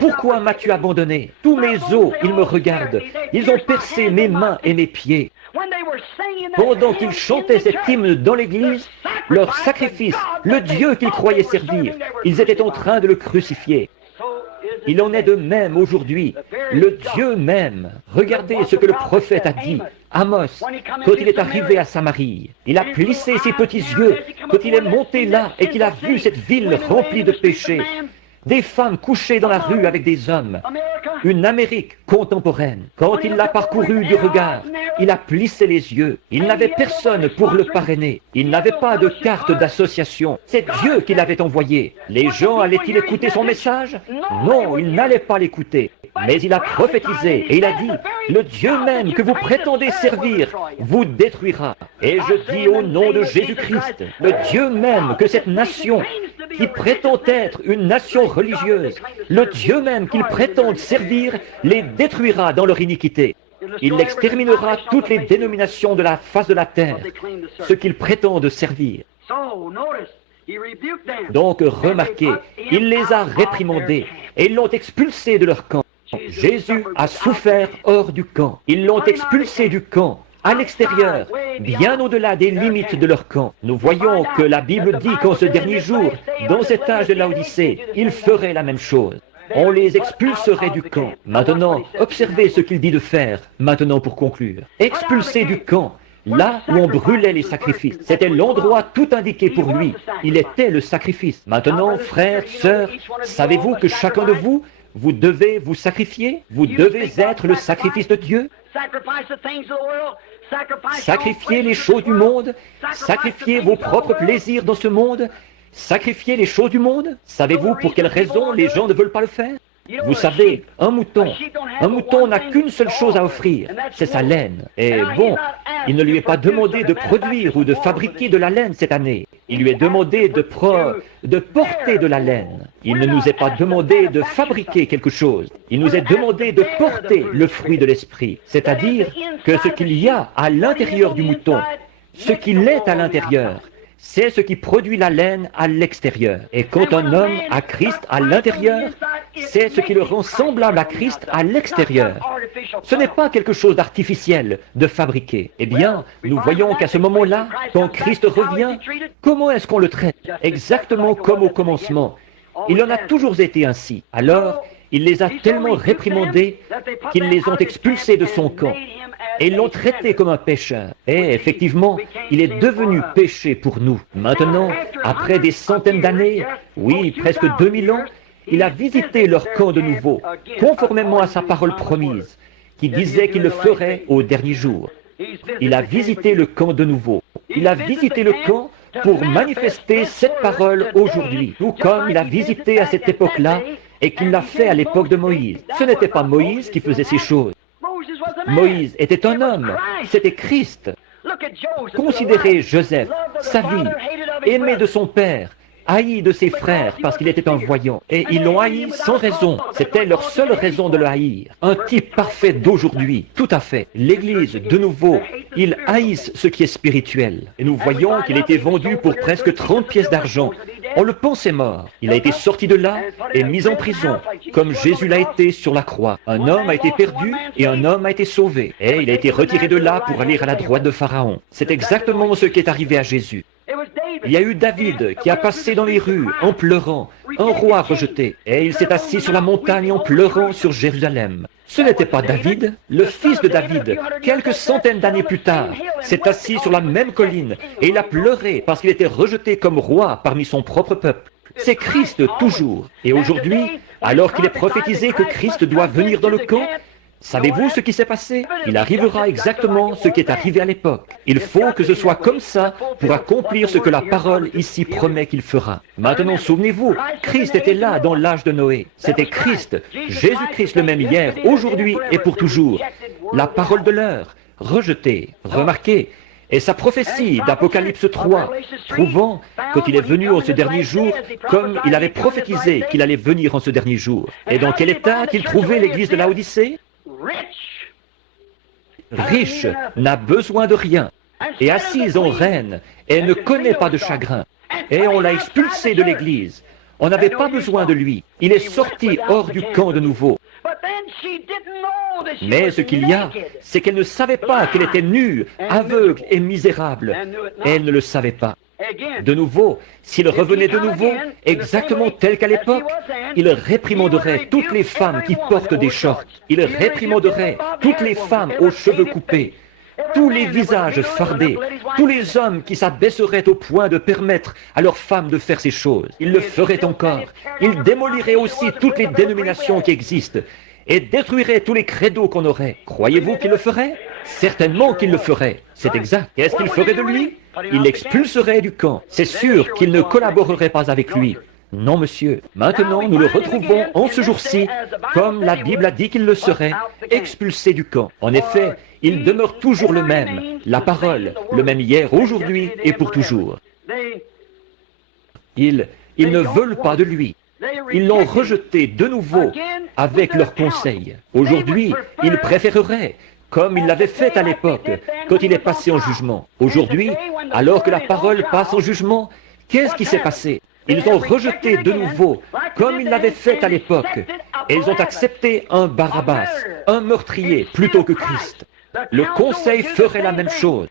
pourquoi m'as-tu abandonné? Tous mes os, ils me regardent. Ils ont percé mes mains et mes pieds. » Pendant qu'ils chantaient cet hymne dans l'église, leur sacrifice, le Dieu qu'ils croyaient servir, ils étaient en train de le crucifier. Il en est de même aujourd'hui. Le Dieu même. Regardez ce que le prophète a dit. Amos, quand il est arrivé à Samarie, il a plissé ses petits yeux, quand il est monté là et qu'il a vu cette ville remplie de péchés, des femmes couchées dans la rue avec des hommes, une Amérique contemporaine. Quand il l'a parcouru du regard, il a plissé les yeux. Il n'avait personne pour le parrainer. Il n'avait pas de carte d'association. C'est Dieu qui l'avait envoyé. Les gens allaient-ils écouter son message? Non, ils n'allaient pas l'écouter. Mais il a prophétisé et il a dit, le Dieu même que vous prétendez servir vous détruira. Et je dis au nom de Jésus-Christ, le Dieu même que cette nation qui prétend être une nation religieuse, le Dieu même qu'ils prétendent servir, les détruira dans leur iniquité. Il exterminera toutes les dénominations de la face de la terre, ceux qu'ils prétendent servir. Donc remarquez, il les a réprimandés et ils l'ont expulsé de leur camp. Jésus a souffert hors du camp. Ils l'ont expulsé du camp, à l'extérieur, bien au-delà des limites de leur camp. Nous voyons que la Bible dit qu'en ce dernier jour, dans cet âge de Laodicée, il ferait la même chose. On les expulserait du camp. Maintenant, observez ce qu'il dit de faire, maintenant pour conclure. Expulser du camp, là où on brûlait les sacrifices. C'était l'endroit tout indiqué pour lui. Il était le sacrifice. Maintenant, frères, sœurs, savez-vous que chacun de vous, vous devez vous sacrifier? Vous devez être le sacrifice de Dieu? Sacrifiez les choses du monde, sacrifiez vos propres plaisirs dans ce monde, sacrifiez les choses du monde. Savez-vous pour quelle raison les gens ne veulent pas le faire? Vous savez, un mouton n'a qu'une seule chose à offrir, c'est sa laine. Et bon, il ne lui est pas demandé de produire ou de fabriquer de la laine cette année. Il lui est demandé de porter de la laine. Il ne nous est pas demandé de fabriquer quelque chose. Il nous est demandé de porter le fruit de l'esprit, c'est-à-dire que ce qu'il y a à l'intérieur du mouton, ce qu'il est à l'intérieur, c'est ce qui produit la laine à l'extérieur. Et quand un homme a Christ à l'intérieur, c'est ce qui le rend semblable à Christ à l'extérieur. Ce n'est pas quelque chose d'artificiel, de fabriqué. Eh bien, nous voyons qu'à ce moment-là, quand Christ revient, comment est-ce qu'on le traite? Exactement comme au commencement. Il en a toujours été ainsi. Alors, il les a tellement réprimandés qu'ils les ont expulsés de son camp. Et ils l'ont traité comme un pécheur. Et effectivement, il est devenu péché pour nous. Maintenant, après des centaines d'années, oui, presque 2000 ans, il a visité leur camp de nouveau, conformément à sa parole promise, qui disait qu'il le ferait au dernier jour. Il a visité le camp de nouveau. Il a visité le camp pour manifester cette parole aujourd'hui, tout comme il a visité à cette époque-là et qu'il l'a fait à l'époque de Moïse. Ce n'était pas Moïse qui faisait ces choses. Moïse était un homme, c'était Christ. Considérez Joseph, sa vie, aimé de son père, haï de ses frères parce qu'il était un voyant. Et ils l'ont haï sans raison. C'était leur seule raison de le haïr. Un type parfait d'aujourd'hui, tout à fait. L'Église, de nouveau, ils haïssent ce qui est spirituel. Et nous voyons qu'il a été vendu pour presque 30 pièces d'argent. On le pensait mort. Il a été sorti de là et mis en prison, comme Jésus l'a été sur la croix. Un homme a été perdu et un homme a été sauvé. Et il a été retiré de là pour aller à la droite de Pharaon. C'est exactement ce qui est arrivé à Jésus. Il y a eu David qui a passé dans les rues en pleurant, un roi rejeté. Et il s'est assis sur la montagne en pleurant sur Jérusalem. Ce n'était pas David, le fils de David, quelques centaines d'années plus tard, s'est assis sur la même colline et il a pleuré parce qu'il était rejeté comme roi parmi son propre peuple. C'est Christ toujours. Et aujourd'hui, alors qu'il est prophétisé que Christ doit venir dans le camp, savez-vous ce qui s'est passé? Il arrivera exactement ce qui est arrivé à l'époque. Il faut que ce soit comme ça pour accomplir ce que la parole ici promet qu'il fera. Maintenant, souvenez-vous, Christ était là dans l'âge de Noé. C'était Christ, Jésus-Christ le même hier, aujourd'hui et pour toujours. La parole de l'heure, rejetée, remarquée. Et sa prophétie d'Apocalypse 3, trouvant qu'il est venu en ce dernier jour, comme il avait prophétisé qu'il allait venir en ce dernier jour. Et dans quel état qu'il trouvait l'église de Laodicée? Riche, n'a besoin de rien, et assise en reine, et ne connaît pas de chagrin. Et on l'a expulsé de l'église. On n'avait pas besoin de lui. Il est sorti hors du camp de nouveau. Mais ce qu'il y a, c'est qu'elle ne savait pas qu'elle était nue, aveugle et misérable. Elle ne le savait pas. De nouveau, s'il revenait de nouveau, exactement tel qu'à l'époque, il réprimanderait toutes les femmes qui portent des shorts. Il réprimanderait toutes les femmes aux cheveux coupés, tous les visages fardés, tous les hommes qui s'abaisseraient au point de permettre à leurs femmes de faire ces choses. Il le ferait encore. Il démolirait aussi toutes les dénominations qui existent et détruirait tous les credos qu'on aurait. Croyez-vous qu'il le ferait? Certainement qu'il le ferait. C'est exact. Qu'est-ce qu'il ferait de lui? Il l'expulserait du camp. C'est sûr qu'il ne collaborerait pas avec lui. Non, monsieur. Maintenant, nous le retrouvons en ce jour-ci, comme la Bible a dit qu'il le serait, expulsé du camp. En effet, il demeure toujours le même, la parole, le même hier, aujourd'hui et pour toujours. Ils ne veulent pas de lui. Ils l'ont rejeté de nouveau avec leurs conseils. Aujourd'hui, ils préféreraient, comme il l'avait fait à l'époque, quand il est passé en jugement. Aujourd'hui, alors que la parole passe en jugement, qu'est-ce qui s'est passé? Ils ont rejeté de nouveau, comme ils l'avaient fait à l'époque, et ils ont accepté un Barabbas, un meurtrier, plutôt que Christ. Le conseil ferait la même chose.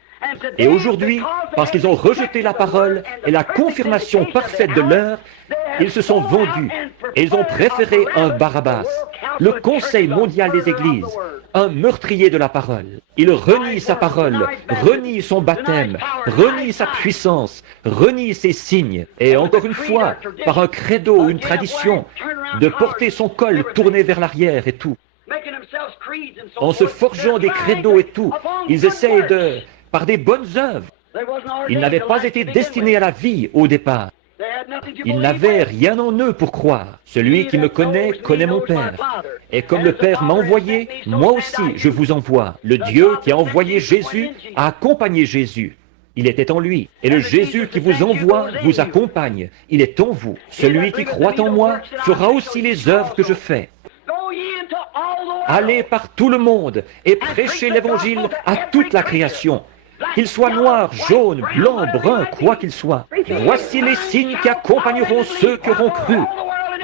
Et aujourd'hui, parce qu'ils ont rejeté la parole et la confirmation parfaite de l'heure, ils se sont vendus et ils ont préféré un Barabbas, le Conseil mondial des églises, un meurtrier de la parole. Il renie sa parole, renie son baptême, renie sa puissance, renie ses signes. Et encore une fois, par un credo, une tradition, de porter son col tourné vers l'arrière et tout. En se forgeant des credos et tout, ils essayent par des bonnes œuvres. Ils n'avaient pas été destinés à la vie au départ. Ils n'avaient rien en eux pour croire. Celui qui me connaît mon Père. Et comme le Père m'a envoyé, moi aussi je vous envoie. Le Dieu qui a envoyé Jésus a accompagné Jésus. Il était en lui. Et le Jésus qui vous envoie vous accompagne. Il est en vous. Celui qui croit en moi fera aussi les œuvres que je fais. Allez par tout le monde et prêchez l'évangile à toute la création. Qu'il soit noir, jaune, blanc, brun, quoi qu'il soit. Voici les signes qui accompagneront ceux qui auront cru.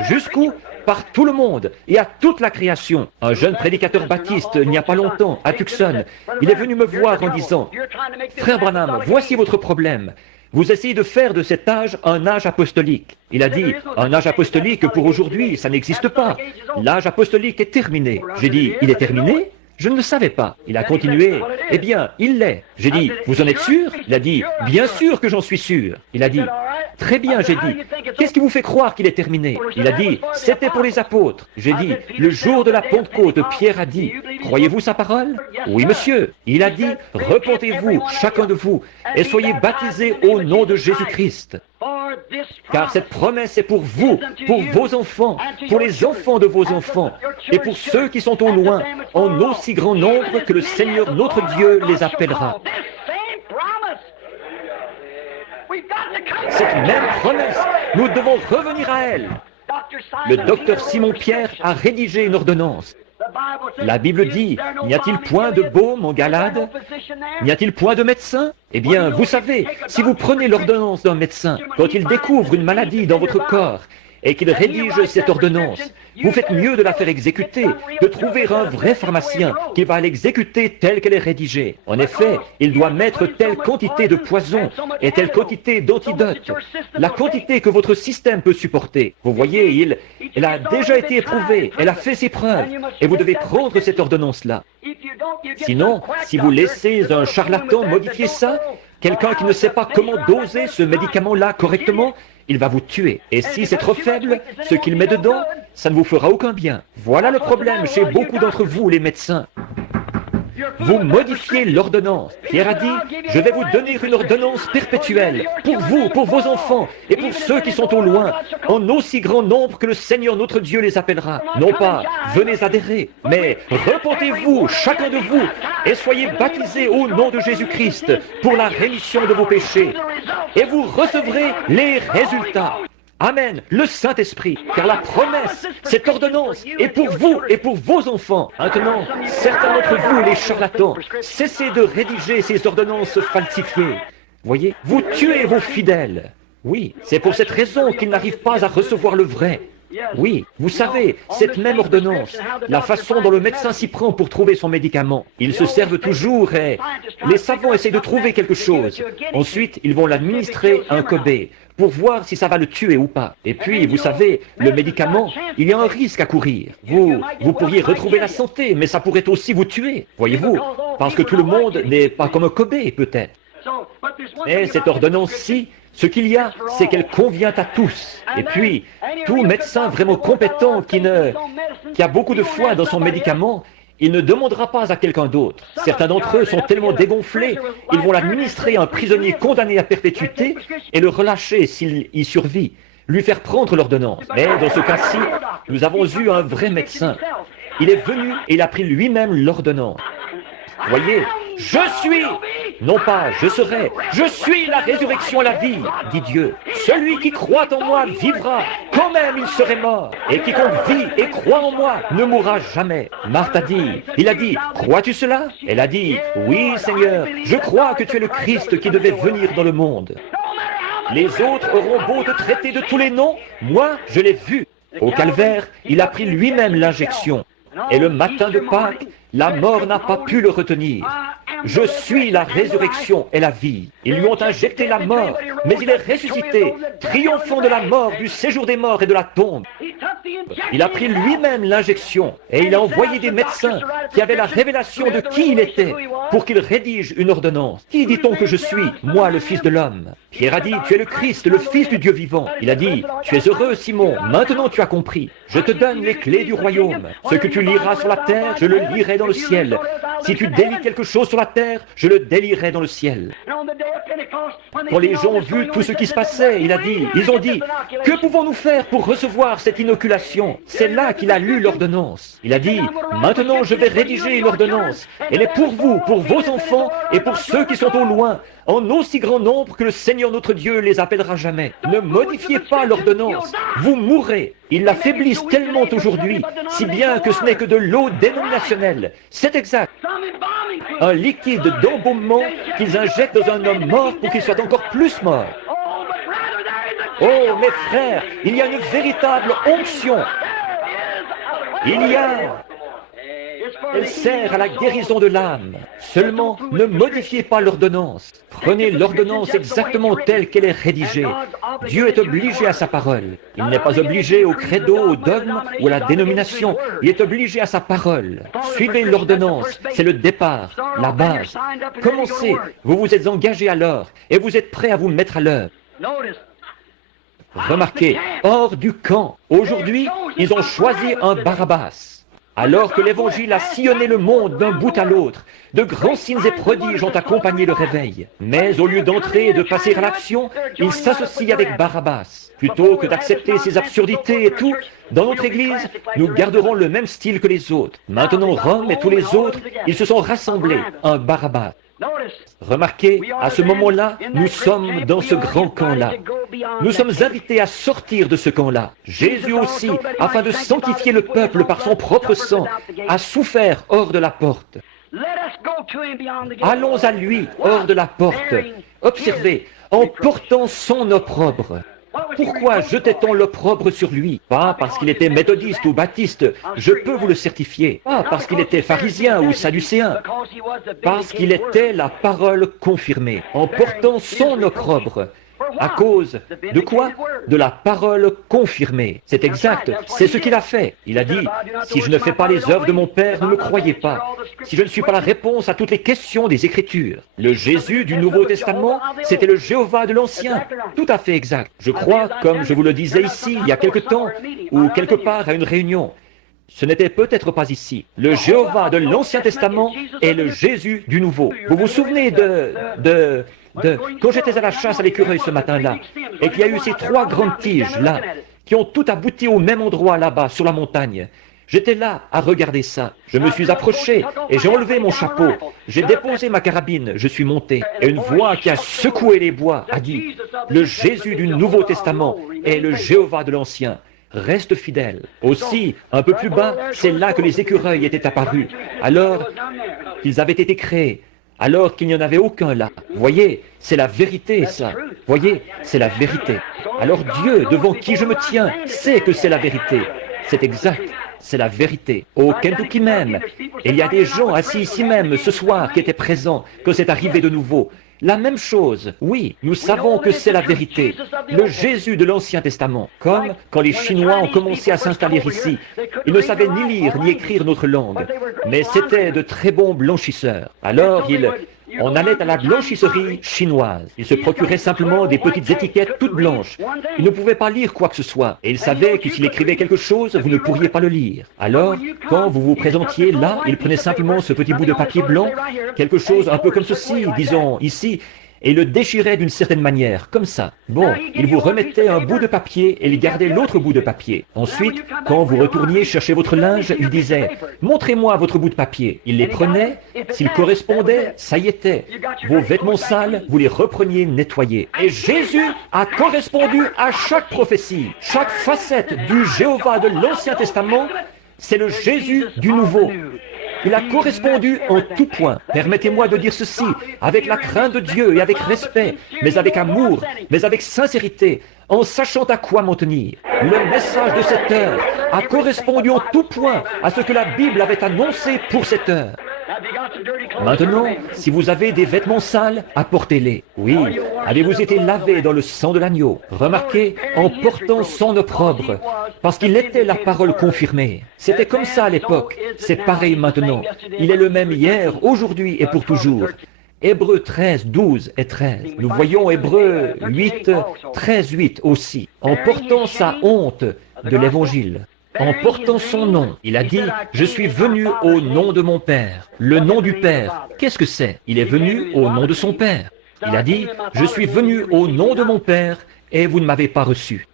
Jusqu'où? Par tout le monde et à toute la création. Un jeune prédicateur baptiste, il n'y a pas longtemps, à Tucson, il est venu me voir en disant, « Frère Branham, voici votre problème. Vous essayez de faire de cet âge un âge apostolique. » Il a dit, « Un âge apostolique pour aujourd'hui, ça n'existe pas. L'âge apostolique est terminé. » J'ai dit, « Il est terminé ? » Je ne le savais pas. Il a continué. Eh bien, il l'est. J'ai dit, vous en êtes sûr? Il a dit, bien sûr que j'en suis sûr. Il a dit, très bien, j'ai dit, qu'est-ce qui vous fait croire qu'il est terminé? Il a dit, c'était pour les apôtres. J'ai dit, le jour de la Pentecôte, Pierre a dit, croyez-vous sa parole? Oui, monsieur. Il a dit, repentez-vous, chacun de vous, et soyez baptisés au nom de Jésus-Christ. Car cette promesse est pour vous, pour vos enfants, pour les enfants de vos enfants, et pour ceux qui sont au loin, en aussi grand nombre que le Seigneur notre Dieu les appellera. Cette même promesse, nous devons revenir à elle. Le docteur Simon-Pierre a rédigé une ordonnance. La Bible dit, n'y a-t-il point de baume en Galade? N'y a-t-il point de médecin? Eh bien, vous savez, si vous prenez l'ordonnance d'un médecin, quand il découvre une maladie dans votre corps et qu'il rédige cette ordonnance, vous faites mieux de la faire exécuter, de trouver un vrai pharmacien qui va l'exécuter telle qu'elle est rédigée. En effet, il doit mettre telle quantité de poison et telle quantité d'antidote, la quantité que votre système peut supporter. Vous voyez, elle a déjà été éprouvée, elle a fait ses preuves, et vous devez prendre cette ordonnance-là. Sinon, si vous laissez un charlatan modifier ça, quelqu'un qui ne sait pas comment doser ce médicament-là correctement, il va vous tuer. Et si c'est trop faible, ce qu'il met dedans, ça ne vous fera aucun bien. Voilà le problème chez beaucoup d'entre vous, les médecins. Vous modifiez l'ordonnance. Pierre a dit, je vais vous donner une ordonnance perpétuelle, pour vous, pour vos enfants, et pour ceux qui sont au loin, en aussi grand nombre que le Seigneur notre Dieu les appellera. Non pas, venez adhérer, mais repentez-vous, chacun de vous, et soyez baptisés au nom de Jésus-Christ, pour la rémission de vos péchés, et vous recevrez les résultats. Amen, le Saint-Esprit, car la promesse, cette ordonnance est pour vous et pour vos enfants. Maintenant, certains d'entre vous, les charlatans, cessez de rédiger ces ordonnances falsifiées. Voyez, vous tuez vos fidèles. Oui, c'est pour cette raison qu'ils n'arrivent pas à recevoir le vrai. Oui, vous savez, cette même ordonnance, la façon dont le médecin s'y prend pour trouver son médicament. Ils se servent toujours et les savants essayent de trouver quelque chose. Ensuite, ils vont l'administrer à un Kobe pour voir si ça va le tuer ou pas. Et puis, vous savez, le médicament, il y a un risque à courir. Vous pourriez retrouver la santé, mais ça pourrait aussi vous tuer, voyez-vous, parce que tout le monde n'est pas comme un Kobe, peut-être. Mais cette ordonnance-ci, ce qu'il y a, c'est qu'elle convient à tous. Et puis, tout médecin vraiment compétent qui a beaucoup de foi dans son médicament, il ne demandera pas à quelqu'un d'autre. Certains d'entre eux sont tellement dégonflés, ils vont l'administrer à un prisonnier condamné à perpétuité et le relâcher s'il y survit, lui faire prendre l'ordonnance. Mais dans ce cas-ci, nous avons eu un vrai médecin. Il est venu et il a pris lui-même l'ordonnance. Voyez, je suis, non pas je serai, je suis la résurrection et la vie, dit Dieu. Celui qui croit en moi vivra, quand même il serait mort. Et quiconque vit et croit en moi ne mourra jamais. Marthe a dit, il a dit, crois-tu cela? Elle a dit, oui Seigneur, je crois que tu es le Christ qui devait venir dans le monde. Les autres auront beau te traiter de tous les noms, moi je l'ai vu. Au calvaire, il a pris lui-même l'injection. Et le matin de Pâques, la mort n'a pas pu le retenir. Je suis la résurrection et la vie. Ils lui ont injecté la mort, mais il est ressuscité, triomphant de la mort, du séjour des morts et de la tombe. Il a pris lui-même l'injection et il a envoyé des médecins qui avaient la révélation de qui il était pour qu'ils rédigent une ordonnance. Qui dit-on que je suis, moi le Fils de l'homme? Pierre a dit, tu es le Christ, le Fils du Dieu vivant. Il a dit, tu es heureux Simon, maintenant tu as compris. Je te donne les clés du royaume. Ce que tu liras sur la terre, je le lirai dans le ciel. Si tu délies quelque chose sur la terre, je le délierai dans le ciel. Quand les gens ont vu tout ce qui se passait, ils ont dit, que pouvons-nous faire pour recevoir cette inoculation? C'est là qu'il a lu l'ordonnance. Il a dit, maintenant je vais rédiger une ordonnance. Elle est pour vous, pour vos enfants et pour ceux qui sont au loin, en aussi grand nombre que le Seigneur notre Dieu les appellera jamais. Ne modifiez pas l'ordonnance, vous mourrez. Ils l'affaiblissent tellement aujourd'hui, si bien que ce n'est que de l'eau dénominationnelle. C'est exact. Un liquide d'embaumement qu'ils injectent dans un homme mort pour qu'il soit encore plus mort. Oh, mes frères, il y a une véritable onction. Elle sert à la guérison de l'âme. Seulement, ne modifiez pas l'ordonnance. Prenez l'ordonnance exactement telle qu'elle est rédigée. Dieu est obligé à sa parole. Il n'est pas obligé au credo, au dogme ou à la dénomination. Il est obligé à sa parole. Suivez l'ordonnance. C'est le départ, la base. Commencez. Vous vous êtes engagé alors et vous êtes prêt à vous mettre à l'œuvre. Remarquez, hors du camp. Aujourd'hui, ils ont choisi un Barabbas. Alors que l'Évangile a sillonné le monde d'un bout à l'autre, de grands signes et prodiges ont accompagné le réveil. Mais au lieu d'entrer et de passer à l'action, ils s'associent avec Barabbas. Plutôt que d'accepter ces absurdités et tout, dans notre Église, nous garderons le même style que les autres. Maintenant, Rome et tous les autres, ils se sont rassemblés, un Barabbas. Remarquez, à ce moment-là, nous sommes dans ce grand camp-là. Nous sommes invités à sortir de ce camp-là. Jésus aussi, afin de sanctifier le peuple par son propre sang, a souffert hors de la porte. Allons à lui, hors de la porte. Observez, en portant son opprobre. Pourquoi jetait-on l'opprobre sur lui? Pas parce qu'il était méthodiste ou baptiste, je peux vous le certifier. Pas parce qu'il était pharisien ou sadducéen. Parce qu'il était la parole confirmée, en portant son opprobre. À cause de quoi? De la parole confirmée. C'est exact, c'est ce qu'il a fait. Il a dit, si je ne fais pas les œuvres de mon Père, ne me croyez pas. si je ne suis pas la réponse à toutes les questions des Écritures. Le Jésus du Nouveau Testament, c'était le Jéhovah de l'Ancien. Tout à fait exact. Je crois, comme je vous le disais ici, il y a quelque temps, ou quelque part à une réunion, ce n'était peut-être pas ici. Le Jéhovah de l'Ancien Testament est le Jésus du Nouveau. Vous vous souvenez quand j'étais à la chasse à l'écureuil ce matin-là, et qu'il y a eu ces 3 grandes tiges-là, qui ont tout abouti au même endroit là-bas, sur la montagne. J'étais là à regarder ça. Je me suis approché et j'ai enlevé mon chapeau. J'ai déposé ma carabine, je suis monté. Et une voix qui a secoué les bois a dit, « Le Jésus du Nouveau Testament est le Jéhovah de l'Ancien. Reste fidèle. » Aussi, un peu plus bas, c'est là que les écureuils étaient apparus. Alors qu'ils avaient été créés. Alors qu'il n'y en avait aucun là. Voyez, c'est la vérité, ça. Voyez, c'est la vérité. Alors Dieu, devant qui je me tiens, sait que c'est la vérité. C'est exact, c'est la vérité. Au Kentucky même, et il y a des gens assis ici même ce soir qui étaient présents, que c'est arrivé de nouveau. La même chose, oui, nous savons que c'est la vérité. Le Jésus de l'Ancien Testament, comme quand les Chinois ont commencé à s'installer ici, ils ne savaient ni lire ni écrire notre langue, mais c'étaient de très bons blanchisseurs. Alors on allait à la blanchisserie chinoise. Ils se procuraient simplement des petites étiquettes toutes blanches. Ils ne pouvaient pas lire quoi que ce soit. Et ils savaient que s'il écrivait quelque chose, vous ne pourriez pas le lire. Alors, quand vous vous présentiez là, ils prenaient simplement ce petit bout de papier blanc, quelque chose un peu comme ceci, disons ici, et le déchiraient d'une certaine manière, comme ça. Bon, il vous remettait un bout de papier et il gardait l'autre bout de papier. Ensuite, quand vous retourniez chercher votre linge, il disait « Montrez-moi votre bout de papier ». Il les prenait, s'ils correspondaient, ça y était. Vos vêtements sales, vous les repreniez nettoyés. Et Jésus a correspondu à chaque prophétie, chaque facette du Jéhovah de l'Ancien Testament, c'est le Jésus du Nouveau. Il a correspondu en tout point. Permettez-moi de dire ceci, avec la crainte de Dieu et avec respect, mais avec amour, mais avec sincérité, en sachant à quoi m'en tenir. Le message de cette heure a correspondu en tout point à ce que la Bible avait annoncé pour cette heure. Maintenant, si vous avez des vêtements sales, apportez-les. Oui, avez-vous été lavé dans le sang de l'agneau? Remarquez, en portant son opprobre, parce qu'il était la parole confirmée. C'était comme ça à l'époque, c'est pareil maintenant. Il est le même hier, aujourd'hui et pour toujours. Hébreux 13, 12 et 13. Nous voyons Hébreux 8, 13, 8 aussi. En portant sa honte de l'Évangile. En portant son nom, il a dit « Je suis venu au nom de mon Père ». Le nom du Père, qu'est-ce que c'est? Il est venu au nom de son Père. Il a dit « Je suis venu au nom de mon Père et vous ne m'avez pas reçu ».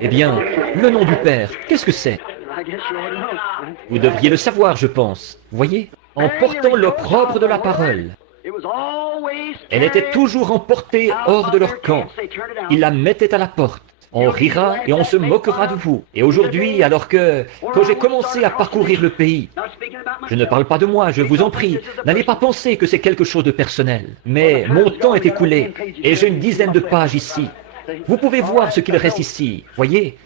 Eh bien, le nom du Père, qu'est-ce que c'est? Vous devriez le savoir, je pense. Voyez? En portant l'opprobre de la parole. Elle était toujours emportée hors de leur camp. Ils la mettaient à la porte. On rira et on se moquera de vous. Et aujourd'hui, alors que, quand j'ai commencé à parcourir le pays, je ne parle pas de moi, je vous en prie, n'allez pas penser que c'est quelque chose de personnel. Mais mon temps est écoulé et j'ai une dizaine de pages ici. Vous pouvez voir ce qu'il reste ici, voyez?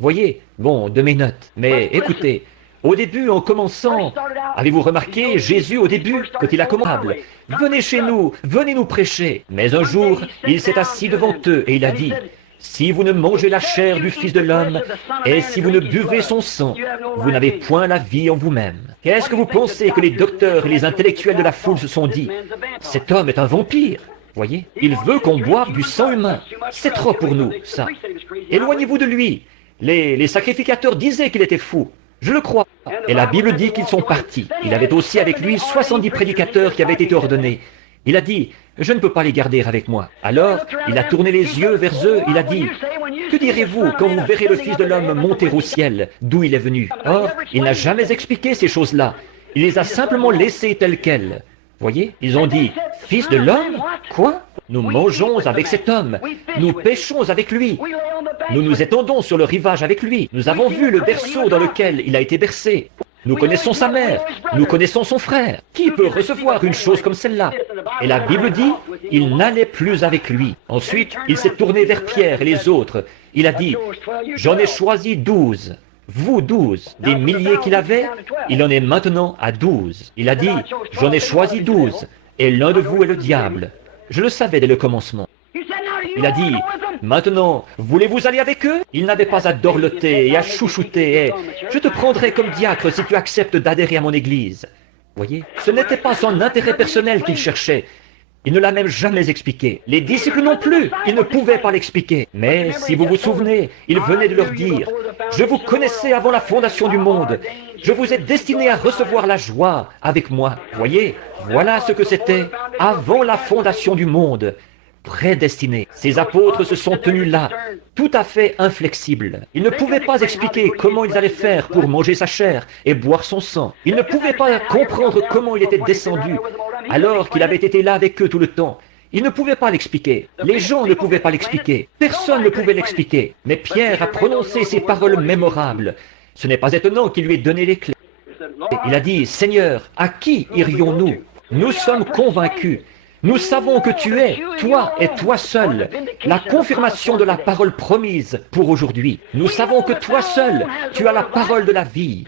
Voyez? Bon, de mes notes. Mais écoutez, au début, en commençant, avez-vous remarqué Jésus au début, quand il a commandé, venez chez nous, venez nous prêcher. Mais un jour, il s'est assis devant eux et il a dit, si vous ne mangez la chair du Fils de l'homme, et si vous ne buvez son sang, vous n'avez point la vie en vous-même. Qu'est-ce que vous pensez que les docteurs et les intellectuels de la foule se sont dit? Cet homme est un vampire. Voyez, il veut qu'on boive du sang humain. C'est trop pour nous, ça. Éloignez-vous de lui. Les sacrificateurs disaient qu'il était fou. Je le crois. Et la Bible dit qu'ils sont partis. Il avait aussi avec lui 70 prédicateurs qui avaient été ordonnés. Il a dit, je ne peux pas les garder avec moi. Alors, il a tourné les yeux vers eux, il a dit, que direz-vous quand vous verrez le Fils de l'homme monter au ciel, d'où il est venu? Or, il n'a jamais expliqué ces choses-là. Il les a simplement laissées telles quelles. Voyez, ils ont dit, Fils de l'homme? Quoi? Nous mangeons avec cet homme. Nous pêchons avec lui. Nous nous étendons sur le rivage avec lui. Nous avons vu le berceau dans lequel il a été bercé. Nous connaissons sa mère, nous connaissons son frère. Qui peut recevoir une chose comme celle-là? Et la Bible dit, il n'allait plus avec lui. Ensuite, il s'est tourné vers Pierre et les autres. Il a dit, j'en ai choisi 12. Vous 12, des milliers qu'il avait, il en est maintenant à 12. Il a dit, j'en ai choisi 12, et l'un de vous est le diable. Je le savais dès le commencement. Il a dit, maintenant, voulez-vous aller avec eux? Il n'avait pas à dorloter et à chouchouter et je te prendrai comme diacre si tu acceptes d'adhérer à mon église. Voyez, ce n'était pas son intérêt personnel qu'il cherchait. Il ne l'a même jamais expliqué. Les disciples non plus, ils ne pouvaient pas l'expliquer. Mais si vous vous souvenez, il venait de leur dire, « Je vous connaissais avant la fondation du monde. Je vous ai destiné à recevoir la joie avec moi. » Voyez, voilà ce que c'était avant la fondation du monde. Prédestiné. Ces apôtres se sont tenus là, tout à fait inflexibles. Ils ne pouvaient pas expliquer comment ils allaient faire pour manger sa chair et boire son sang. Ils ne pouvaient pas comprendre comment il était descendu, alors qu'il avait été là avec eux tout le temps. Ils ne pouvaient pas l'expliquer. Les gens ne pouvaient pas l'expliquer. Personne ne pouvait l'expliquer. Mais Pierre a prononcé ces paroles mémorables. Ce n'est pas étonnant qu'il lui ait donné les clés. Il a dit, « Seigneur, à qui irions-nous? Nous sommes convaincus. Nous savons que tu es, toi et toi seul, la confirmation de la parole promise pour aujourd'hui. Nous savons que toi seul, tu as la parole de la vie.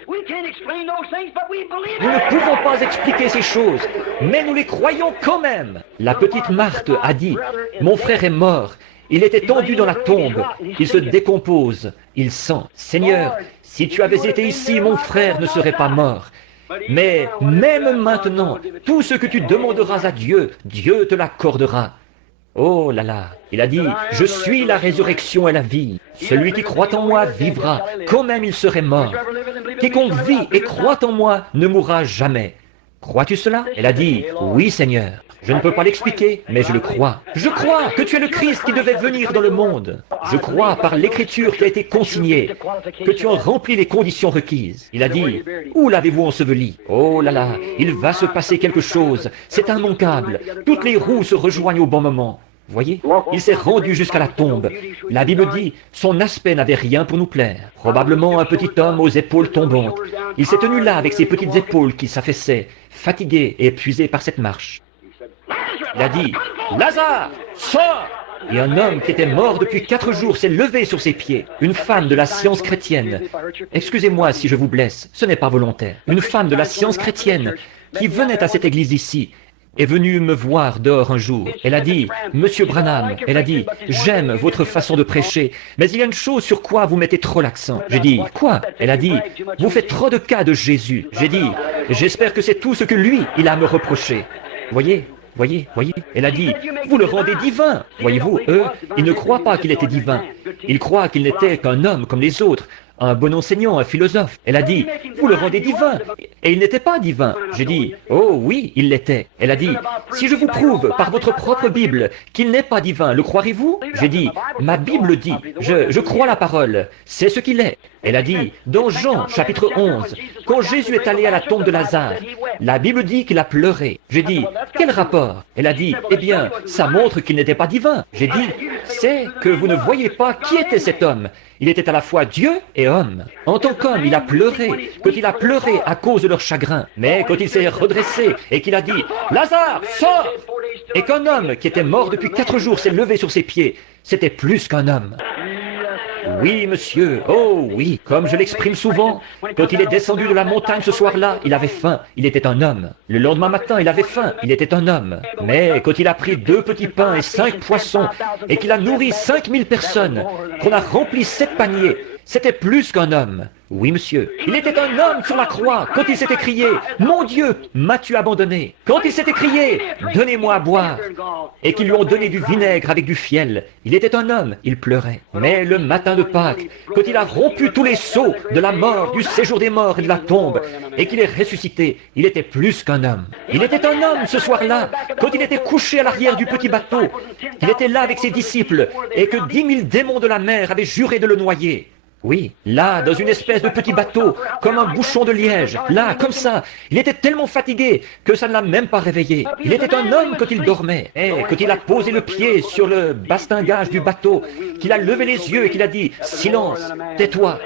Nous ne pouvons pas expliquer ces choses, mais nous les croyons quand même. » La petite Marthe a dit, « Mon frère est mort. Il était tendu dans la tombe. Il se décompose. Il sent. Seigneur, si tu avais été ici, mon frère ne serait pas mort. Mais même maintenant, tout ce que tu demanderas à Dieu, Dieu te l'accordera. » Oh là là, il a dit, « Je suis la résurrection et la vie. Celui qui croit en moi vivra, quand même il serait mort. Quiconque vit et croit en moi ne mourra jamais. » Crois-tu cela? Elle a dit, « Oui, Seigneur. Je ne peux pas l'expliquer, mais je le crois. Je crois que tu es le Christ qui devait venir dans le monde. Je crois par l'écriture qui a été consignée que tu as rempli les conditions requises. » Il a dit, « Où l'avez-vous enseveli? Oh là là, il va se passer quelque chose. C'est immanquable. Toutes les roues se rejoignent au bon moment. » Voyez, il s'est rendu jusqu'à la tombe. La Bible dit, son aspect n'avait rien pour nous plaire. Probablement un petit homme aux épaules tombantes. Il s'est tenu là avec ses petites épaules qui s'affaissaient, fatigué et épuisé par cette marche. Il a dit, « Lazare, sors !» Et un homme qui était mort depuis 4 jours s'est levé sur ses pieds. Une femme de la science chrétienne. Excusez-moi si je vous blesse, ce n'est pas volontaire. Une femme de la science chrétienne qui venait à cette église ici est venue me voir dehors un jour. Elle a dit, « Monsieur Branham, elle a dit, j'aime votre façon de prêcher, mais il y a une chose sur quoi vous mettez trop l'accent. » J'ai dit, « Quoi ?» Elle a dit, « Vous faites trop de cas de Jésus. » J'ai dit, « J'espère que c'est tout ce que lui, il a à me reprocher. » Voyez, voyez. Elle a dit, « Vous le rendez divin. » Voyez-vous, eux, ils ne croient pas qu'il était divin. Ils croient qu'il n'était qu'un homme comme les autres. Un bon enseignant, un philosophe. Elle a dit, « Vous le rendez divin. » Et il n'était pas divin. J'ai dit, « Oh oui, il l'était. » Elle a dit, « Si je vous prouve par votre propre Bible qu'il n'est pas divin, le croirez-vous » J'ai dit, « Ma Bible dit, je crois la parole, c'est ce qu'il est. » Elle a dit, dans Jean chapitre 11, quand Jésus est allé à la tombe de Lazare, la Bible dit qu'il a pleuré. J'ai dit, quel rapport? Elle a dit, eh bien, ça montre qu'il n'était pas divin. J'ai dit, c'est que vous ne voyez pas qui était cet homme. Il était à la fois Dieu et homme. En tant qu'homme, il a pleuré, quand il a pleuré à cause de leur chagrin. Mais quand il s'est redressé et qu'il a dit, Lazare, sors! Et qu'un homme qui était mort depuis 4 jours s'est levé sur ses pieds, c'était plus qu'un homme. Oui, monsieur, oh oui, comme je l'exprime souvent, quand il est descendu de la montagne ce soir-là, il avait faim, il était un homme. Le lendemain matin, il avait faim, il était un homme. Mais quand il a pris 2 petits pains et 5 poissons, et qu'il a nourri 5000 personnes, qu'on a rempli 7 paniers, c'était plus qu'un homme. Oui, monsieur. Il était un homme sur la croix quand il s'est écrié « Mon Dieu, m'as-tu abandonné ?» Quand il s'est écrié « Donnez-moi à boire » et qu'ils lui ont donné du vinaigre avec du fiel, il était un homme, il pleurait. Mais le matin de Pâques, quand il a rompu tous les sceaux de la mort, du séjour des morts et de la tombe, et qu'il est ressuscité, il était plus qu'un homme. Il était un homme ce soir-là, quand il était couché à l'arrière du petit bateau. Il était là avec ses disciples, et que 10 000 démons de la mer avaient juré de le noyer. Oui, là, dans une espèce de petit bateau, comme un bouchon de liège, là, comme ça. Il était tellement fatigué que ça ne l'a même pas réveillé. Il était un homme quand il dormait. Et quand il a posé le pied sur le bastingage du bateau, qu'il a levé les yeux et qu'il a dit « Silence, tais-toi »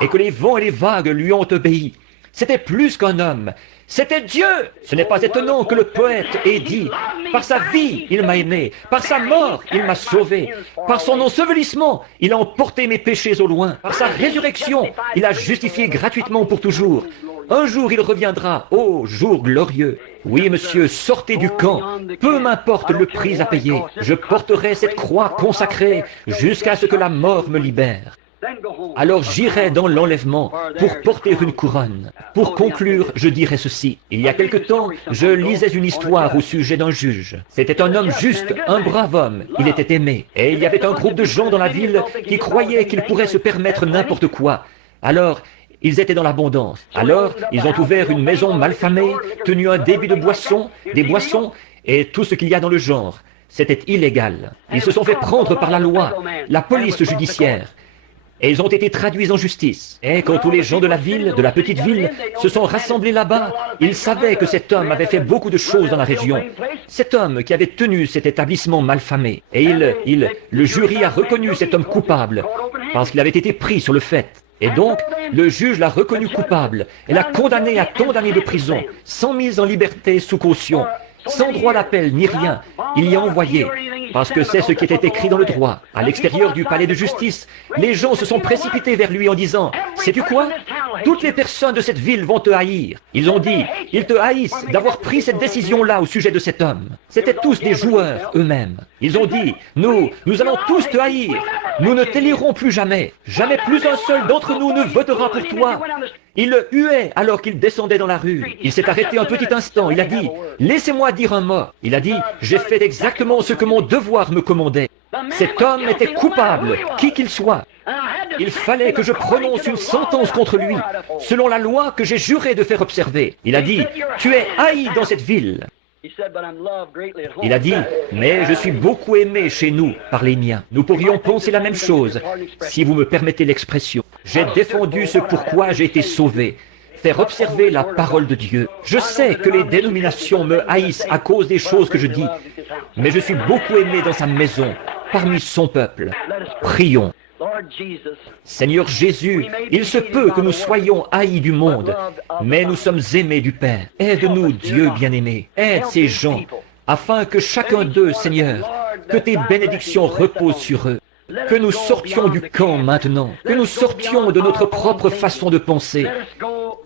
et que les vents et les vagues lui ont obéi. C'était plus qu'un homme. C'était Dieu. Ce n'est pas étonnant que le poète ait dit « Par sa vie, il m'a aimé. Par sa mort, il m'a sauvé. Par son ensevelissement, il a emporté mes péchés au loin. Par sa résurrection, il a justifié gratuitement pour toujours. Un jour, il reviendra. Oh, jour glorieux. Oui, monsieur, sortez du camp. Peu m'importe le prix à payer. Je porterai cette croix consacrée jusqu'à ce que la mort me libère. » alors j'irai dans l'enlèvement pour porter une couronne. Pour conclure, je dirai ceci. Il y a quelque temps, je lisais une histoire au sujet d'un juge. C'était un homme juste, un brave homme. Il était aimé. Et il y avait un groupe de gens dans la ville qui croyaient qu'ils pourraient se permettre n'importe quoi. Alors, ils étaient dans l'abondance. Alors, ils ont ouvert une maison malfamée, tenu un débit de boissons, des boissons et tout ce qu'il y a dans le genre. C'était illégal. Ils se sont fait prendre par la loi, la police judiciaire. Et ils ont été traduits en justice. Et quand tous les gens de la ville, de la petite ville, se sont rassemblés là-bas, ils savaient que cet homme avait fait beaucoup de choses dans la région. Cet homme qui avait tenu cet établissement malfamé. Et le jury a reconnu cet homme coupable, parce qu'il avait été pris sur le fait. Et donc, le juge l'a reconnu coupable et l'a condamné à tant d'années de prison, sans mise en liberté sous caution, sans droit d'appel ni rien. Il y a envoyé, parce que c'est ce qui était écrit dans le droit. À l'extérieur du palais de justice, les gens se sont précipités vers lui en disant « Sais-tu quoi? Toutes les personnes de cette ville vont te haïr. » Ils ont dit « Ils te haïssent d'avoir pris cette décision-là au sujet de cet homme. » C'étaient tous des joueurs eux-mêmes. Ils ont dit « Nous allons tous te haïr. Nous ne t'élirons plus jamais. Jamais plus un seul d'entre nous ne votera pour toi. » Il le huait alors qu'il descendait dans la rue. Il s'est arrêté un petit instant. Il a dit « Laissez-moi dire un mot. » Il a dit « J'ai fait exactement ce que mon devoir me commandait. » Cet homme était coupable, qui qu'il soit. Il fallait que je prononce une sentence contre lui, selon la loi que j'ai juré de faire observer. Il a dit « Tu es haï dans cette ville. » Il a dit « Mais je suis beaucoup aimé chez nous par les miens. » Nous pourrions penser la même chose, si vous me permettez l'expression. J'ai défendu ce pourquoi j'ai été sauvé. Faire observer la parole de Dieu. Je sais que les dénominations me haïssent à cause des choses que je dis, mais je suis beaucoup aimé dans sa maison, parmi son peuple. Prions. Seigneur Jésus, il se peut que nous soyons haïs du monde, mais nous sommes aimés du Père. Aide-nous, Dieu bien-aimé. Aide ces gens, afin que chacun d'eux, Seigneur, que tes bénédictions reposent sur eux. Que nous sortions du camp maintenant, que nous sortions de notre propre façon de penser,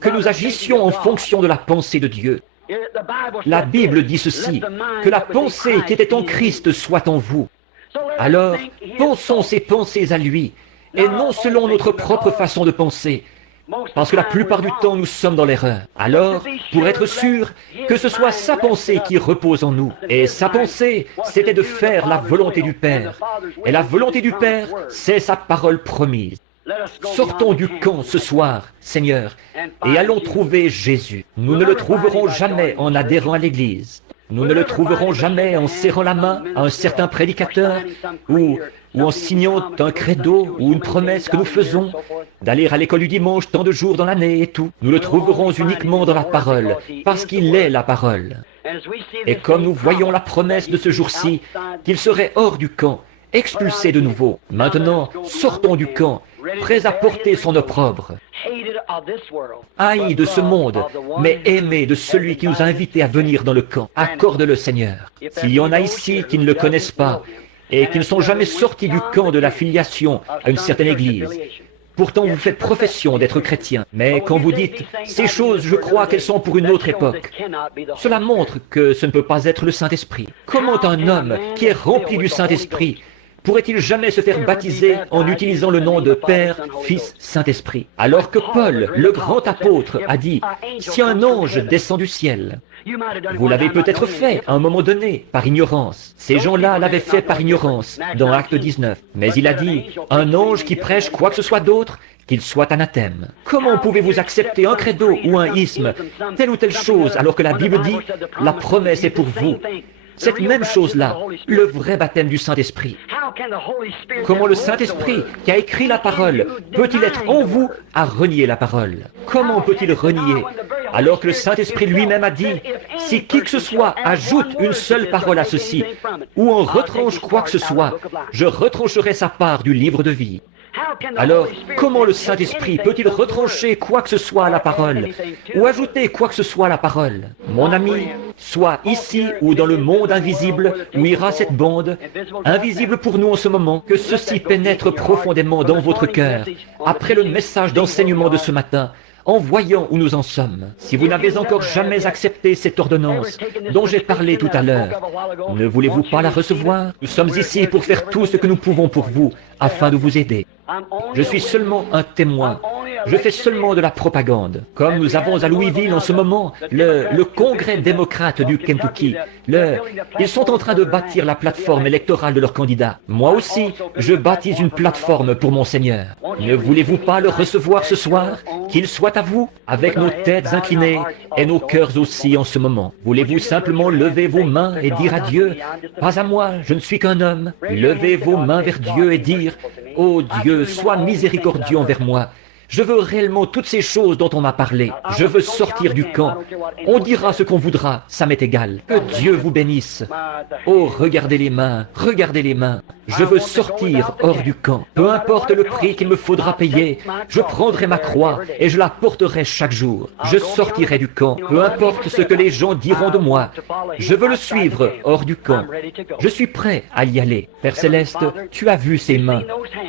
que nous agissions en fonction de la pensée de Dieu. La Bible dit ceci, que la pensée qui était en Christ soit en vous. Alors, pensons ces pensées à lui, et non selon notre propre façon de penser, parce que la plupart du temps nous sommes dans l'erreur. Alors, pour être sûr que ce soit sa pensée qui repose en nous, et sa pensée, c'était de faire la volonté du Père, et la volonté du Père, c'est sa parole promise. Sortons du camp ce soir, Seigneur, et allons trouver Jésus. Nous ne le trouverons jamais en adhérant à l'Église. Nous ne le trouverons jamais en serrant la main à un certain prédicateur ou en signant un credo ou une promesse que nous faisons d'aller à l'école du dimanche tant de jours dans l'année et tout. Nous le trouverons uniquement dans la parole, parce qu'il est la parole. Et comme nous voyons la promesse de ce jour-ci, qu'il serait hors du camp, expulsé de nouveau. Maintenant, sortons du camp, prêts à porter son opprobre. Haï de ce monde, mais aimé de celui qui nous a invités à venir dans le camp. Accorde-le, Seigneur. S'il y en a ici qui ne le connaissent pas et qui ne sont jamais sortis du camp de l'affiliation à une certaine église, pourtant vous faites profession d'être chrétien, mais quand vous dites « ces choses, je crois qu'elles sont pour une autre époque », cela montre que ce ne peut pas être le Saint-Esprit. Comment un homme qui est rempli du Saint-Esprit pourrait-il jamais se faire baptiser en utilisant le nom de Père, Fils, Saint-Esprit? Alors que Paul, le grand apôtre, a dit « Si un ange descend du ciel », vous l'avez peut-être fait à un moment donné, par ignorance. Ces gens-là l'avaient fait par ignorance, dans Acte 19. Mais il a dit « Un ange qui prêche quoi que ce soit d'autre, qu'il soit anathème. » Comment pouvez-vous accepter un credo ou un isme, telle ou telle chose, alors que la Bible dit « La promesse est pour vous ». Cette même chose-là, le vrai baptême du Saint-Esprit. Comment le Saint-Esprit, qui a écrit la parole, peut-il être en vous à renier la parole? Comment peut-il renier, alors que le Saint-Esprit lui-même a dit, si qui que ce soit ajoute une seule parole à ceci, ou en retranche quoi que ce soit, je retrancherai sa part du livre de vie. Alors, comment le Saint-Esprit peut-il retrancher quoi que ce soit à la parole, ou ajouter quoi que ce soit à la parole? Mon ami, soit ici ou dans le monde invisible où ira cette bande, invisible pour nous en ce moment, que ceci pénètre profondément dans votre cœur, après le message d'enseignement de ce matin, en voyant où nous en sommes. Si vous n'avez encore jamais accepté cette ordonnance dont j'ai parlé tout à l'heure, ne voulez-vous pas la recevoir? Nous sommes ici pour faire tout ce que nous pouvons pour vous, afin de vous aider. Je suis seulement un témoin. Je fais seulement de la propagande. Comme nous avons à Louisville en ce moment le Congrès démocrate du Kentucky. Ils sont en train de bâtir la plateforme électorale de leur candidat. Moi aussi, je bâtis une plateforme pour mon Seigneur. Ne voulez-vous pas le recevoir ce soir? Qu'il soit à vous, avec nos têtes inclinées et nos cœurs aussi en ce moment. Voulez-vous simplement lever vos mains et dire à Dieu, « Pas à moi, je ne suis qu'un homme. » Levez vos mains vers Dieu et dire, « Oh Dieu, sois miséricordieux envers moi. Je veux réellement toutes ces choses dont on m'a parlé. Je veux sortir du camp. On dira ce qu'on voudra, ça m'est égal. Que Dieu vous bénisse. Oh, regardez les mains, regardez les mains. Je veux sortir hors du camp. Peu importe le prix qu'il me faudra payer, je prendrai ma croix et je la porterai chaque jour. Je sortirai du camp. Peu importe ce que les gens diront de moi. Je veux le suivre hors du camp. Je suis prêt à y aller. Père Céleste, tu as vu ces mains.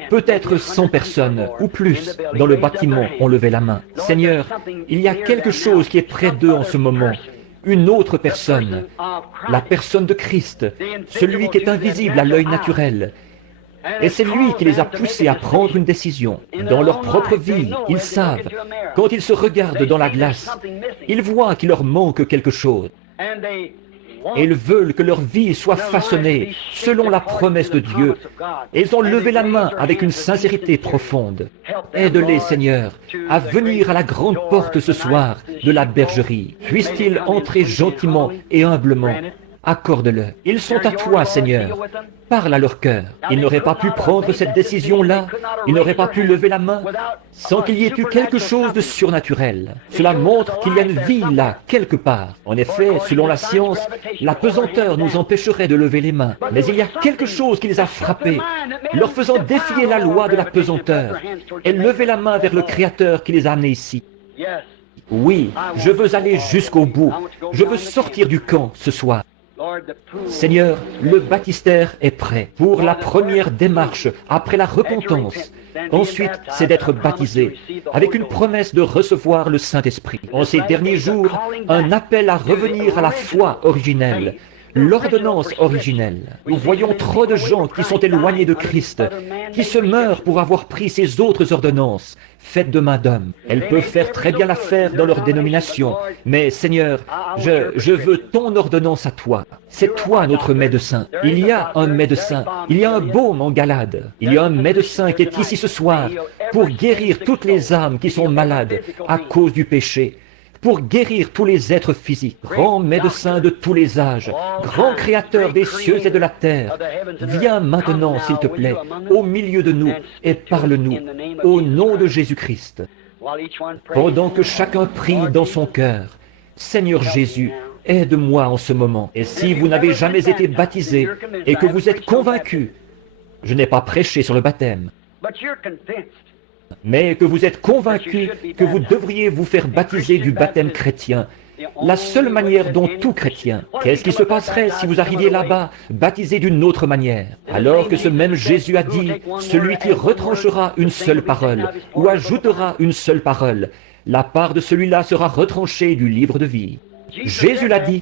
Peut-être 100 personnes ou plus dans le bâtiment ont levé la main. Seigneur, il y a quelque chose qui est près d'eux en ce moment. Une autre personne, la personne de Christ, celui qui est invisible à l'œil naturel. Et c'est lui qui les a poussés à prendre une décision. Dans leur propre vie, ils savent, quand ils se regardent dans la glace, ils voient qu'il leur manque quelque chose. Et ils veulent que leur vie soit façonnée selon la promesse de Dieu. Et ils ont levé la main avec une sincérité profonde. Aide-les, Seigneur, à venir à la grande porte ce soir de la bergerie. Puissent-ils entrer gentiment et humblement? Accorde-le. Ils sont à toi, Seigneur. Parle à leur cœur. Ils n'auraient pas pu prendre cette décision-là. Ils n'auraient pas pu lever la main sans qu'il y ait eu quelque chose de surnaturel. Cela montre qu'il y a une vie là, quelque part. En effet, selon la science, la pesanteur nous empêcherait de lever les mains. Mais il y a quelque chose qui les a frappés, leur faisant défier la loi de la pesanteur et lever la main vers le Créateur qui les a amenés ici. Oui, je veux aller jusqu'au bout. Je veux sortir du camp ce soir. Seigneur, le baptistère est prêt pour la première démarche après la repentance. Ensuite, c'est d'être baptisé, avec une promesse de recevoir le Saint-Esprit. En ces derniers jours, un appel à revenir à la foi originelle, l'ordonnance originelle. Nous voyons trop de gens qui sont éloignés de Christ, qui se meurent pour avoir pris ces autres ordonnances, faites de main d'homme. Elles peuvent faire très bien l'affaire dans leur dénomination, mais Seigneur, je veux ton ordonnance à toi. C'est toi notre médecin. Il y a un médecin, il y a un baume en Galade. Il y a un médecin qui est ici ce soir pour guérir toutes les âmes qui sont malades à cause du péché, pour guérir tous les êtres physiques, grand médecin de tous les âges, grand créateur des cieux et de la terre. Viens maintenant, s'il te plaît, au milieu de nous et parle-nous, au nom de Jésus-Christ. Pendant que chacun prie dans son cœur, Seigneur Jésus, aide-moi en ce moment. Et si vous n'avez jamais été baptisé et que vous êtes convaincu, je n'ai pas prêché sur le baptême, mais que vous êtes convaincu que vous devriez vous faire baptiser du baptême chrétien, la seule manière dont tout chrétien. Qu'est-ce qui se passerait si vous arriviez là-bas, baptisé d'une autre manière? Alors que ce même Jésus a dit, celui qui retranchera une seule parole, ou ajoutera une seule parole, la part de celui-là sera retranchée du livre de vie. Jésus l'a dit,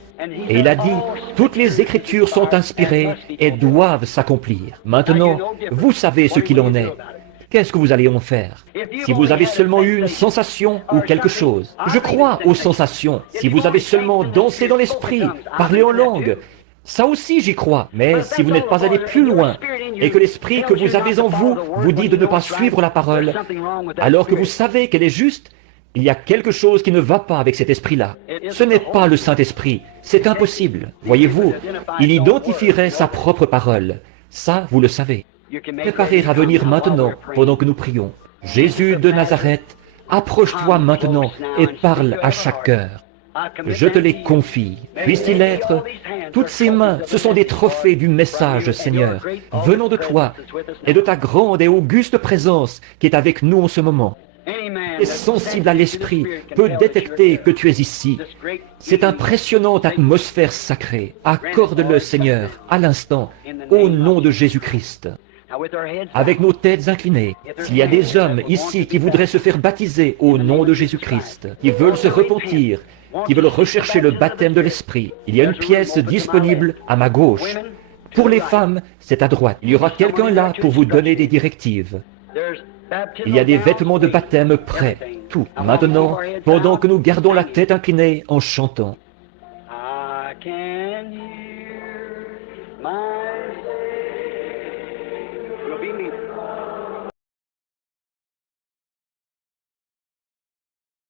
et il a dit, toutes les Écritures sont inspirées et doivent s'accomplir. Maintenant, vous savez ce qu'il en est. Qu'est-ce que vous allez en faire? Si vous avez seulement eu une sensation ou quelque chose, je crois aux sensations. Si vous avez seulement dansé dans l'esprit, parlé en langue, ça aussi j'y crois. Mais si vous n'êtes pas allé plus loin et que l'esprit que vous avez en vous vous dit de ne pas suivre la parole, alors que vous savez qu'elle est juste, il y a quelque chose qui ne va pas avec cet esprit-là. Ce n'est pas le Saint-Esprit, c'est impossible. Voyez-vous, il identifierait sa propre parole. Ça, vous le savez. Préparez à venir maintenant pendant que nous prions. Jésus de Nazareth, approche-toi maintenant et parle à chaque cœur. Je te les confie. Puisse-t-il être? Toutes ces mains, ce sont des trophées du message, Seigneur, venant de toi et de ta grande et auguste présence qui est avec nous en ce moment. Et sensible à l'esprit peut détecter que tu es ici. Cette impressionnante atmosphère sacrée, accorde-le, Seigneur, à l'instant, au nom de Jésus-Christ. avec nos têtes inclinées. S'il y a des hommes ici qui voudraient se faire baptiser au nom de Jésus-Christ, qui veulent se repentir, qui veulent rechercher le baptême de l'Esprit, il y a une pièce disponible à ma gauche. Pour les femmes, c'est à droite. Il y aura quelqu'un là pour vous donner des directives. Il y a des vêtements de baptême prêts, tout. Maintenant, pendant que nous gardons la tête inclinée en chantant. I can hear my